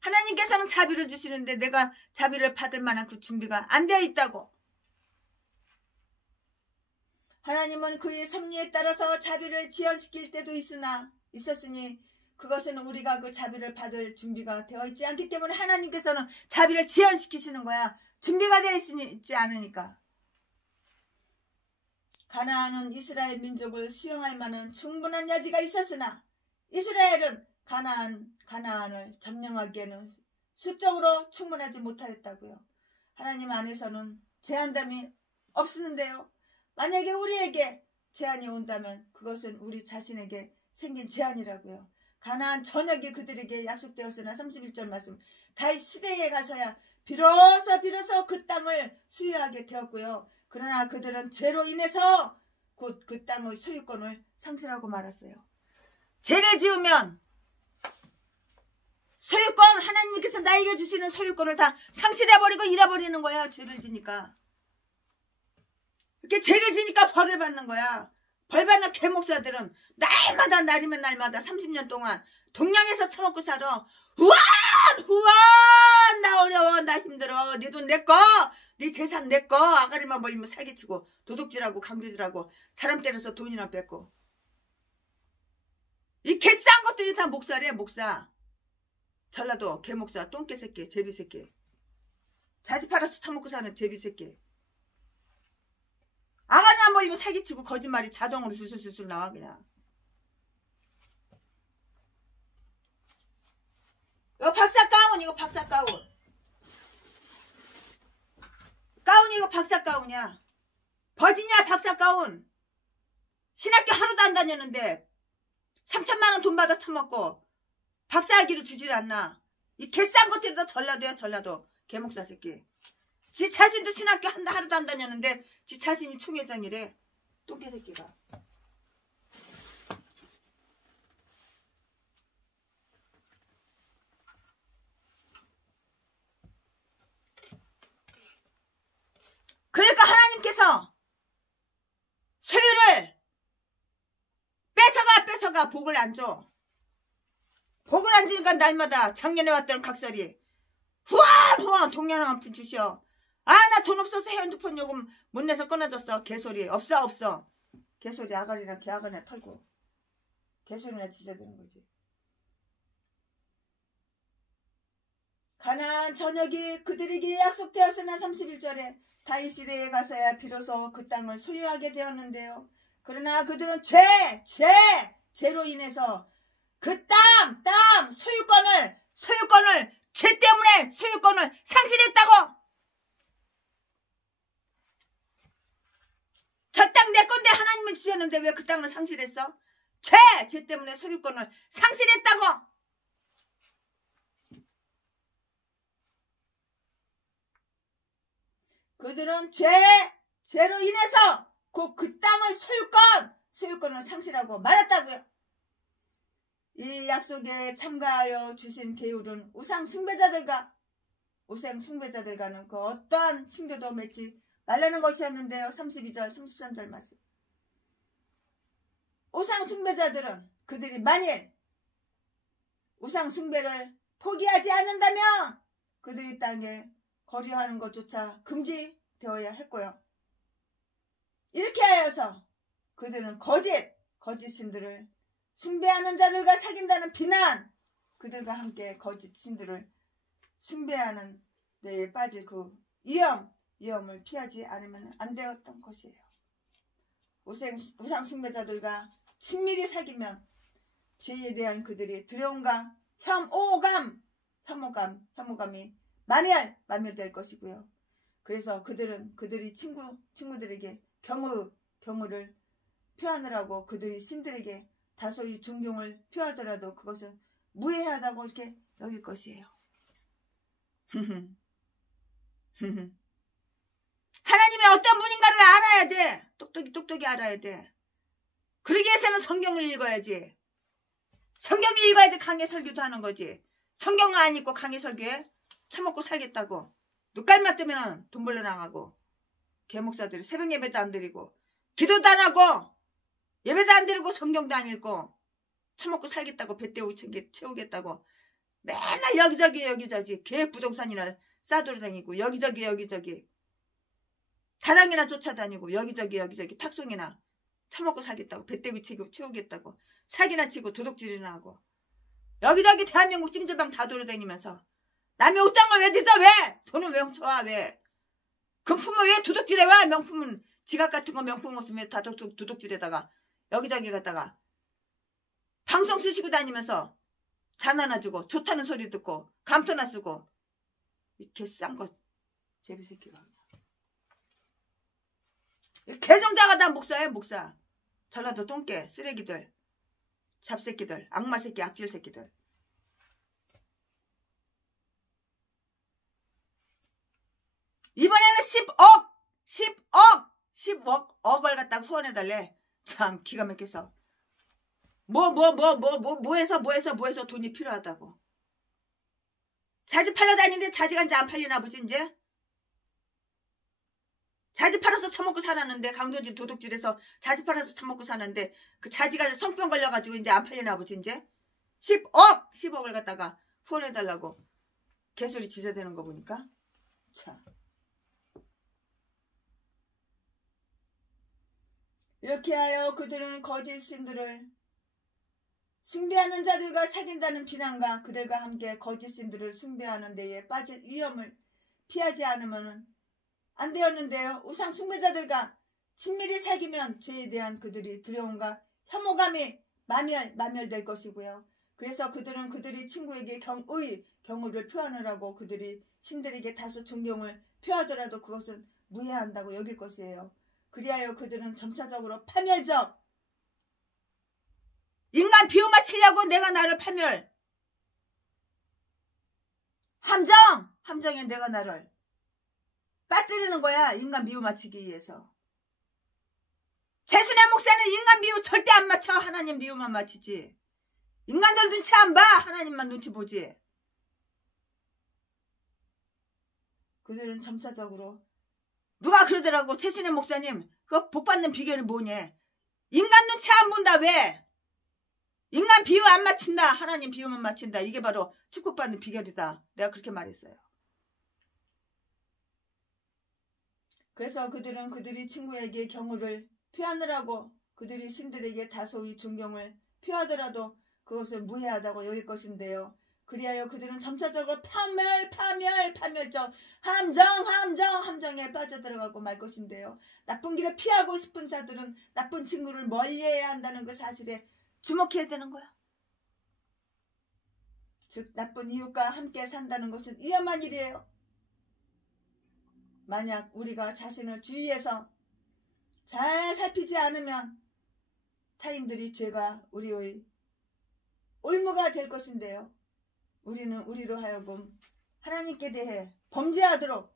하나님께서는 자비를 주시는데 내가 자비를 받을 만한 그 준비가 안 되어 있다고. 하나님은 그의 섭리에 따라서 자비를 지연시킬 때도 있었으니 그것은 우리가 그 자비를 받을 준비가 되어 있지 않기 때문에 하나님께서는 자비를 지연시키시는 거야. 준비가 되어 있지 않으니까. 가나안은 이스라엘 민족을 수용할 만한 충분한 여지가 있었으나 이스라엘은 가나안을 점령하기에는 수적으로 충분하지 못하였다고요. 하나님 안에서는 제한됨이 없었는데요. 만약에 우리에게 제한이 온다면 그것은 우리 자신에게 생긴 제한이라고요. 가나안 전역이 그들에게 약속되었으나 31절 말씀 다윗 시대에 가서야 비로소 그 땅을 수유하게 되었고요. 그러나 그들은 죄로 인해서 곧 그 땅의 소유권을 상실하고 말았어요. 죄를 지으면 소유권, 하나님께서 나에게 주시는 소유권을 다 상실해버리고 잃어버리는 거야. 죄를 지니까. 이렇게 죄를 지니까 벌을 받는 거야. 벌 받는 개목사들은 날이면 날마다 30년 동안 동양에서 처먹고 살아. 후원 나 어려워, 나 힘들어, 네 돈 내꺼, 네 재산 내꺼. 아가리만 벌리면 사기치고 도둑질하고 강도질하고 사람 때려서 돈이나 뺏고. 이 개싼 것들이 다 목사래. 목사, 전라도 개목사, 똥개새끼, 제비새끼, 자지 팔아서 처먹고 사는 제비새끼. 아가리만 벌리면 사기치고 거짓말이 자동으로 술술 나와. 그냥 이거 박사 가운, 이거 박사 가운. 가운이 이거 박사 가운이야. 버지냐 박사 가운. 신학교 하루도 안 다녔는데 3천만 원 돈 받아 처먹고 박사학위를 주질 않나. 이 개싼 것들이 다 전라도야. 전라도 개목사 새끼. 지 자신도 신학교 하루도 안 다녔는데 지 자신이 총회장이래. 똥개 새끼가. 날마다 복을 안 줘. 복을 안 주니까 날마다 작년에 왔던 각설이 후원후원 동양 한 푼 주시오. 아, 나 돈 없어서 핸드폰 요금 못 내서 끊어졌어. 개소리. 없어. 개소리 아가리나 대아가리나 털고 개소리나 지져드는 거지. 가나안 전역이 그들에게 약속되었으나 31절에 다윗 시대에 가서야 비로소 그 땅을 소유하게 되었는데요. 그러나 그들은 죄로 인해서 그 땅 소유권을 죄 때문에 소유권을 상실했다고. 저 땅 내 건데 하나님은 주셨는데 왜 그 땅을 상실했어? 죄 때문에 소유권을 상실했다고. 그들은 죄로 인해서 곧 그 땅을 소유권을 상실하고 말았다고요. 이 약속에 참가하여 주신 계율은 우상 숭배자들과는 그 어떠한 친교도 맺지 말라는 것이었는데요. 32절 33절 말씀. 우상 숭배자들은 그들이 만일 우상 숭배를 포기하지 않는다면 그들이 땅에 거류하는 것조차 금지되어야 했고요. 이렇게 하여서 그들은 거짓 신들을 숭배하는 자들과 사귄다는 비난, 그들과 함께 거짓 신들을 숭배하는 데에 빠질 그 위험을 피하지 않으면 안 되었던 것이에요. 우상 숭배자들과 친밀히 사귀면 죄에 대한 그들의 두려움과 혐오감이 마멸될 것이고요. 그래서 그들이 친구들에게 경의를 표하느라고 그들이 신들에게 다소의 존경을 표하더라도 그것은 무해하다고 이렇게 여길 것이에요. 하나님이 어떤 분인가를 알아야 돼. 똑똑히 알아야 돼. 그러기 위해서는 성경을 읽어야지. 성경을 읽어야지 강의 설교도 하는 거지. 성경을 안 읽고 강의 설교에 처먹고 살겠다고. 눈깔만 뜨면 돈 벌러 나가고, 개목사들이 새벽 예배도 안 드리고 기도도 안 하고 예배도 안 드리고 성경도 안 읽고 처먹고 살겠다고, 배 채우겠다고 맨날 여기저기 계획부동산이나 싸돌아다니고 여기저기 다당이나 쫓아다니고 여기저기 탁송이나 처먹고 살겠다고, 배 채우겠다고 사기나 치고 도둑질이나 하고 여기저기 대한민국 찜질방 다 돌아다니면서 남의 옷장을 왜 뒤져? 왜? 돈은 왜 훔쳐와? 왜? 금품을 왜 도둑질해? 와? 명품은 지갑 같은 거 명품 없으면 다 도둑질에다가 여기저기 갔다가 방송 쓰시고 다니면서 단 하나 주고 좋다는 소리 듣고 감토나 쓰고 이렇게 싼 거 제비새끼가. 개종자가 다 목사예요. 목사. 전라도 똥개 쓰레기들, 잡새끼들, 악마새끼, 악질새끼들. 이번에는 10억을 갖다가 후원해달래. 참 기가 막혀서 뭐해서 돈이 필요하다고. 자지 팔러 다니는데 자지가 이제 안 팔리나 보지. 이제 자지 팔아서 처먹고 살았는데, 강도질 도둑질해서 자지 팔아서 처먹고 사는데 그 자지가 성병 걸려가지고 이제 안 팔리나 보지. 이제 10억을 갖다가 후원해달라고 개소리 지저대는 거 보니까 참. 이렇게 하여 그들은 거짓 신들을 숭배하는 자들과 사귄다는 비난과 그들과 함께 거짓 신들을 숭배하는 데에 빠질 위험을 피하지 않으면 안 되었는데요. 우상 숭배자들과 친밀히 사귀면 죄에 대한 그들이 두려움과 혐오감이 마멸될 것이고요. 그래서 그들은 그들이 친구에게 경의를 표하느라고 그들이 신들에게 다소 존경을 표하더라도 그것은 무해한다고 여길 것이에요. 그리하여 그들은 점차적으로 파멸적, 인간 비유 맞추려고 내가 나를 파멸, 함정에 내가 나를 빠뜨리는 거야. 인간 비유 맞추기 위해서. 재순의 목사는 인간 비유 절대 안 맞춰. 하나님 비유만 맞추지. 인간들 눈치 안 봐. 하나님만 눈치 보지. 그들은 점차적으로, 누가 그러더라고. 최순의 목사님, 그 복 받는 비결이 뭐냐? 인간 눈치 안 본다. 왜? 인간 비유 안 맞춘다. 하나님 비유만 맞춘다. 이게 바로 축복받는 비결이다. 내가 그렇게 말했어요. 그래서 그들은 그들이 친구에게 경의를 표하느라고 그들이 신들에게 다소의 존경을 표하더라도 그것을 무해하다고 여길 것인데요. 그리하여 그들은 점차적으로 파멸적 함정에 빠져들어가고 말 것인데요. 나쁜 길을 피하고 싶은 자들은 나쁜 친구를 멀리해야 한다는 그 사실에 주목해야 되는 거야. 즉 나쁜 이웃과 함께 산다는 것은 위험한 일이에요. 만약 우리가 자신을 주위에서 잘 살피지 않으면 타인들이 죄가 우리의 올무가 될 것인데요. 우리는 우리로 하여금 하나님께 대해 범죄하도록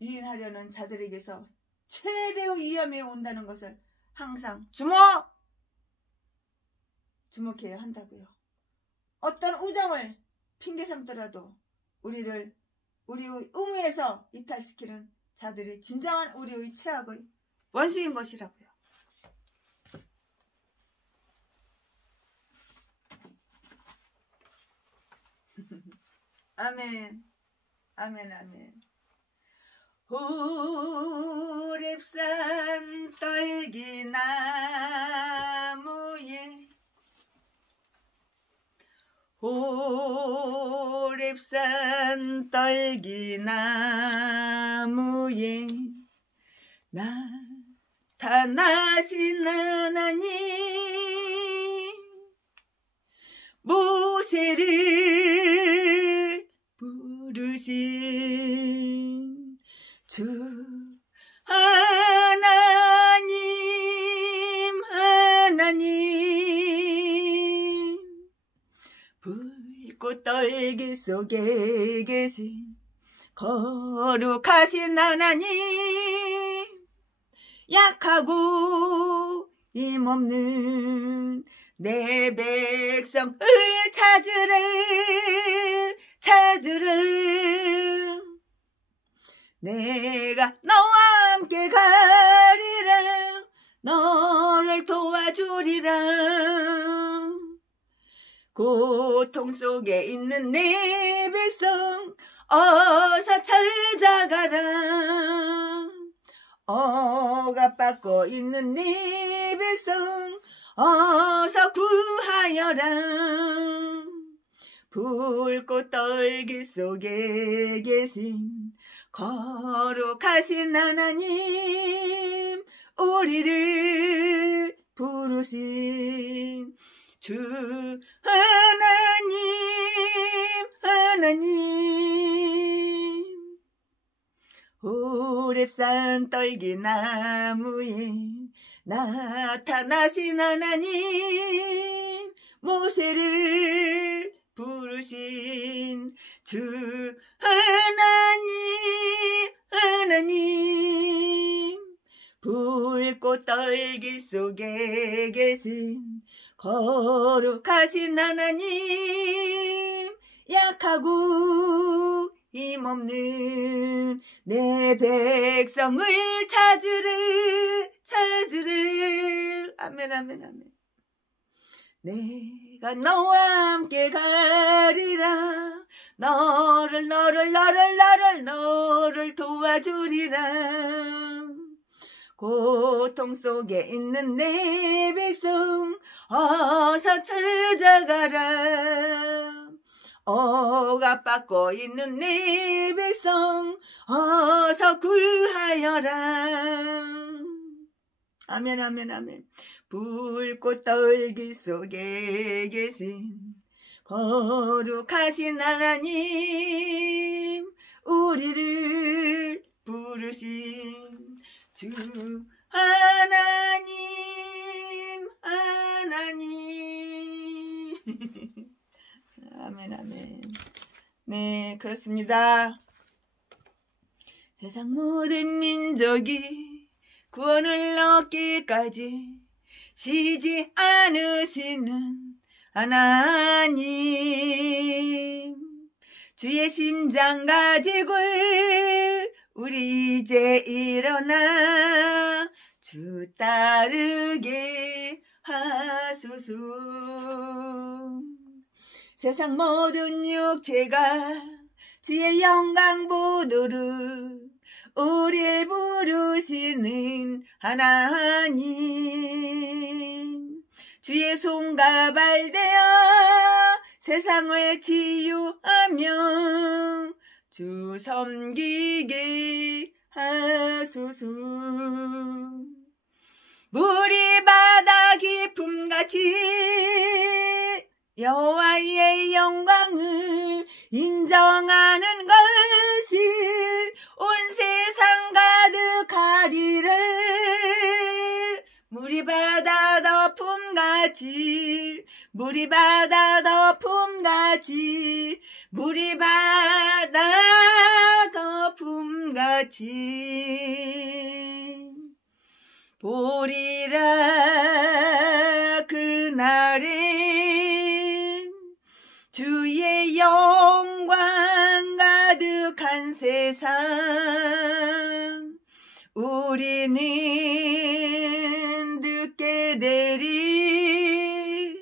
유인하려는 자들에게서 최대의 위험이 온다는 것을 항상 주목해야 한다고요. 어떤 우정을 핑계 삼더라도 우리의 의무에서 이탈시키는 자들이 진정한 우리의 최악의 원수인 것이라고요. 아멘. 아멘. 아멘. 호렙산 떨기나무에 호렙산 떨기나무에 나타나신 하나님 모세를 부르신 주 하나님 불꽃 떨기 속에 계신 거룩하신 하나님 약하고 힘없는 내 백성을 찾으라 내가 너와 함께 가리라 너를 도와주리라 고통 속에 있는 내 백성 어서 찾아가라 억압받고 있는 네 백성 어서 구하여라 불꽃 떨기 속에 계신 거룩하신 하나님 우리를 부르신 주 하나님 호렙산 떨기나무에 나타나신 하나님 모세를 부르신 주 하나님 불꽃 떨기 속에 계신 거룩하신 하나님 약하고 힘없는 내 백성을 찾으래 아멘 아멘 아멘 내가 너와 함께 가리라 너를 도와주리라 고통 속에 있는 내 백성 어서 찾아가라 억압받고 있는 내 백성 어서 구하여라 아멘 아멘 아멘 불꽃 떨기 속에 계신 거룩하신 하나님 우리를 부르신 주 하나님 아멘 아멘 네 그렇습니다. 세상 모든 민족이 구원을 얻기까지 쉬지 않으시는 하나님 주의 심장 가지고 우리 이제 일어나 주 따르게 하소서. 세상 모든 육체가 주의 영광 보도록 우릴 부르시는 하나님, 주의 손과 발되어 세상을 치유하며 주 섬기게 하소서. 물이 바다 깊음같이 여호와의 영광을 인정하는 것을 온 세상 가득하리라. 물이 바다 덮음같이, 물이 바다 덮음같이, 물이 바다 덮음같이 보리라. 그날엔 주의 영광 가득한 세상 우리는 듣게 되리.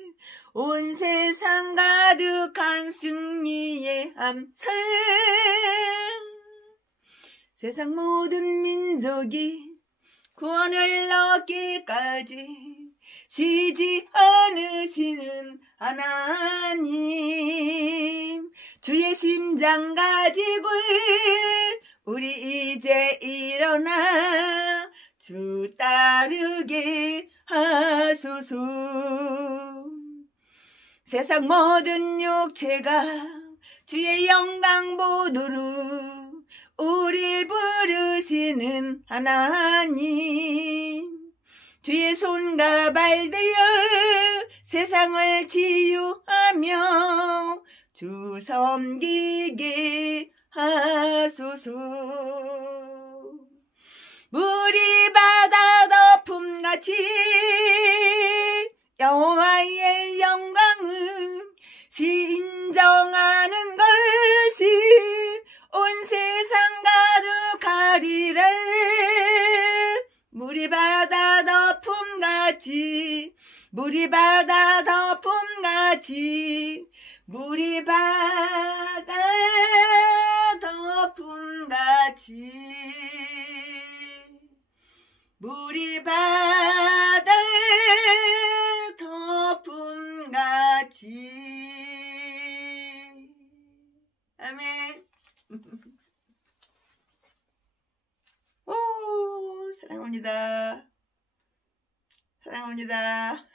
온 세상 가득한 승리의 함성. 세상 모든 민족이 구원을 얻기까지 쉬지 않으시는 하나님, 주의 심장 가지고 우리 이제 일어나 주 따르게 하소서. 세상 모든 육체가 주의 영광 보도록 우릴 부르시는 하나님, 주의 손과 발되어 세상을 치유하며 주 섬기게 하소서. 물이 바다 덮음같이 여호와의 영광을 인정하는 것이 온 세상 가득하리라. 물이 바다 덮음같이, 물이 바다 덮음같이, 물이 바다 덮음같이, 물이 바다 덮음같이. 아멘. 오, 사랑합니다. 사랑합니다.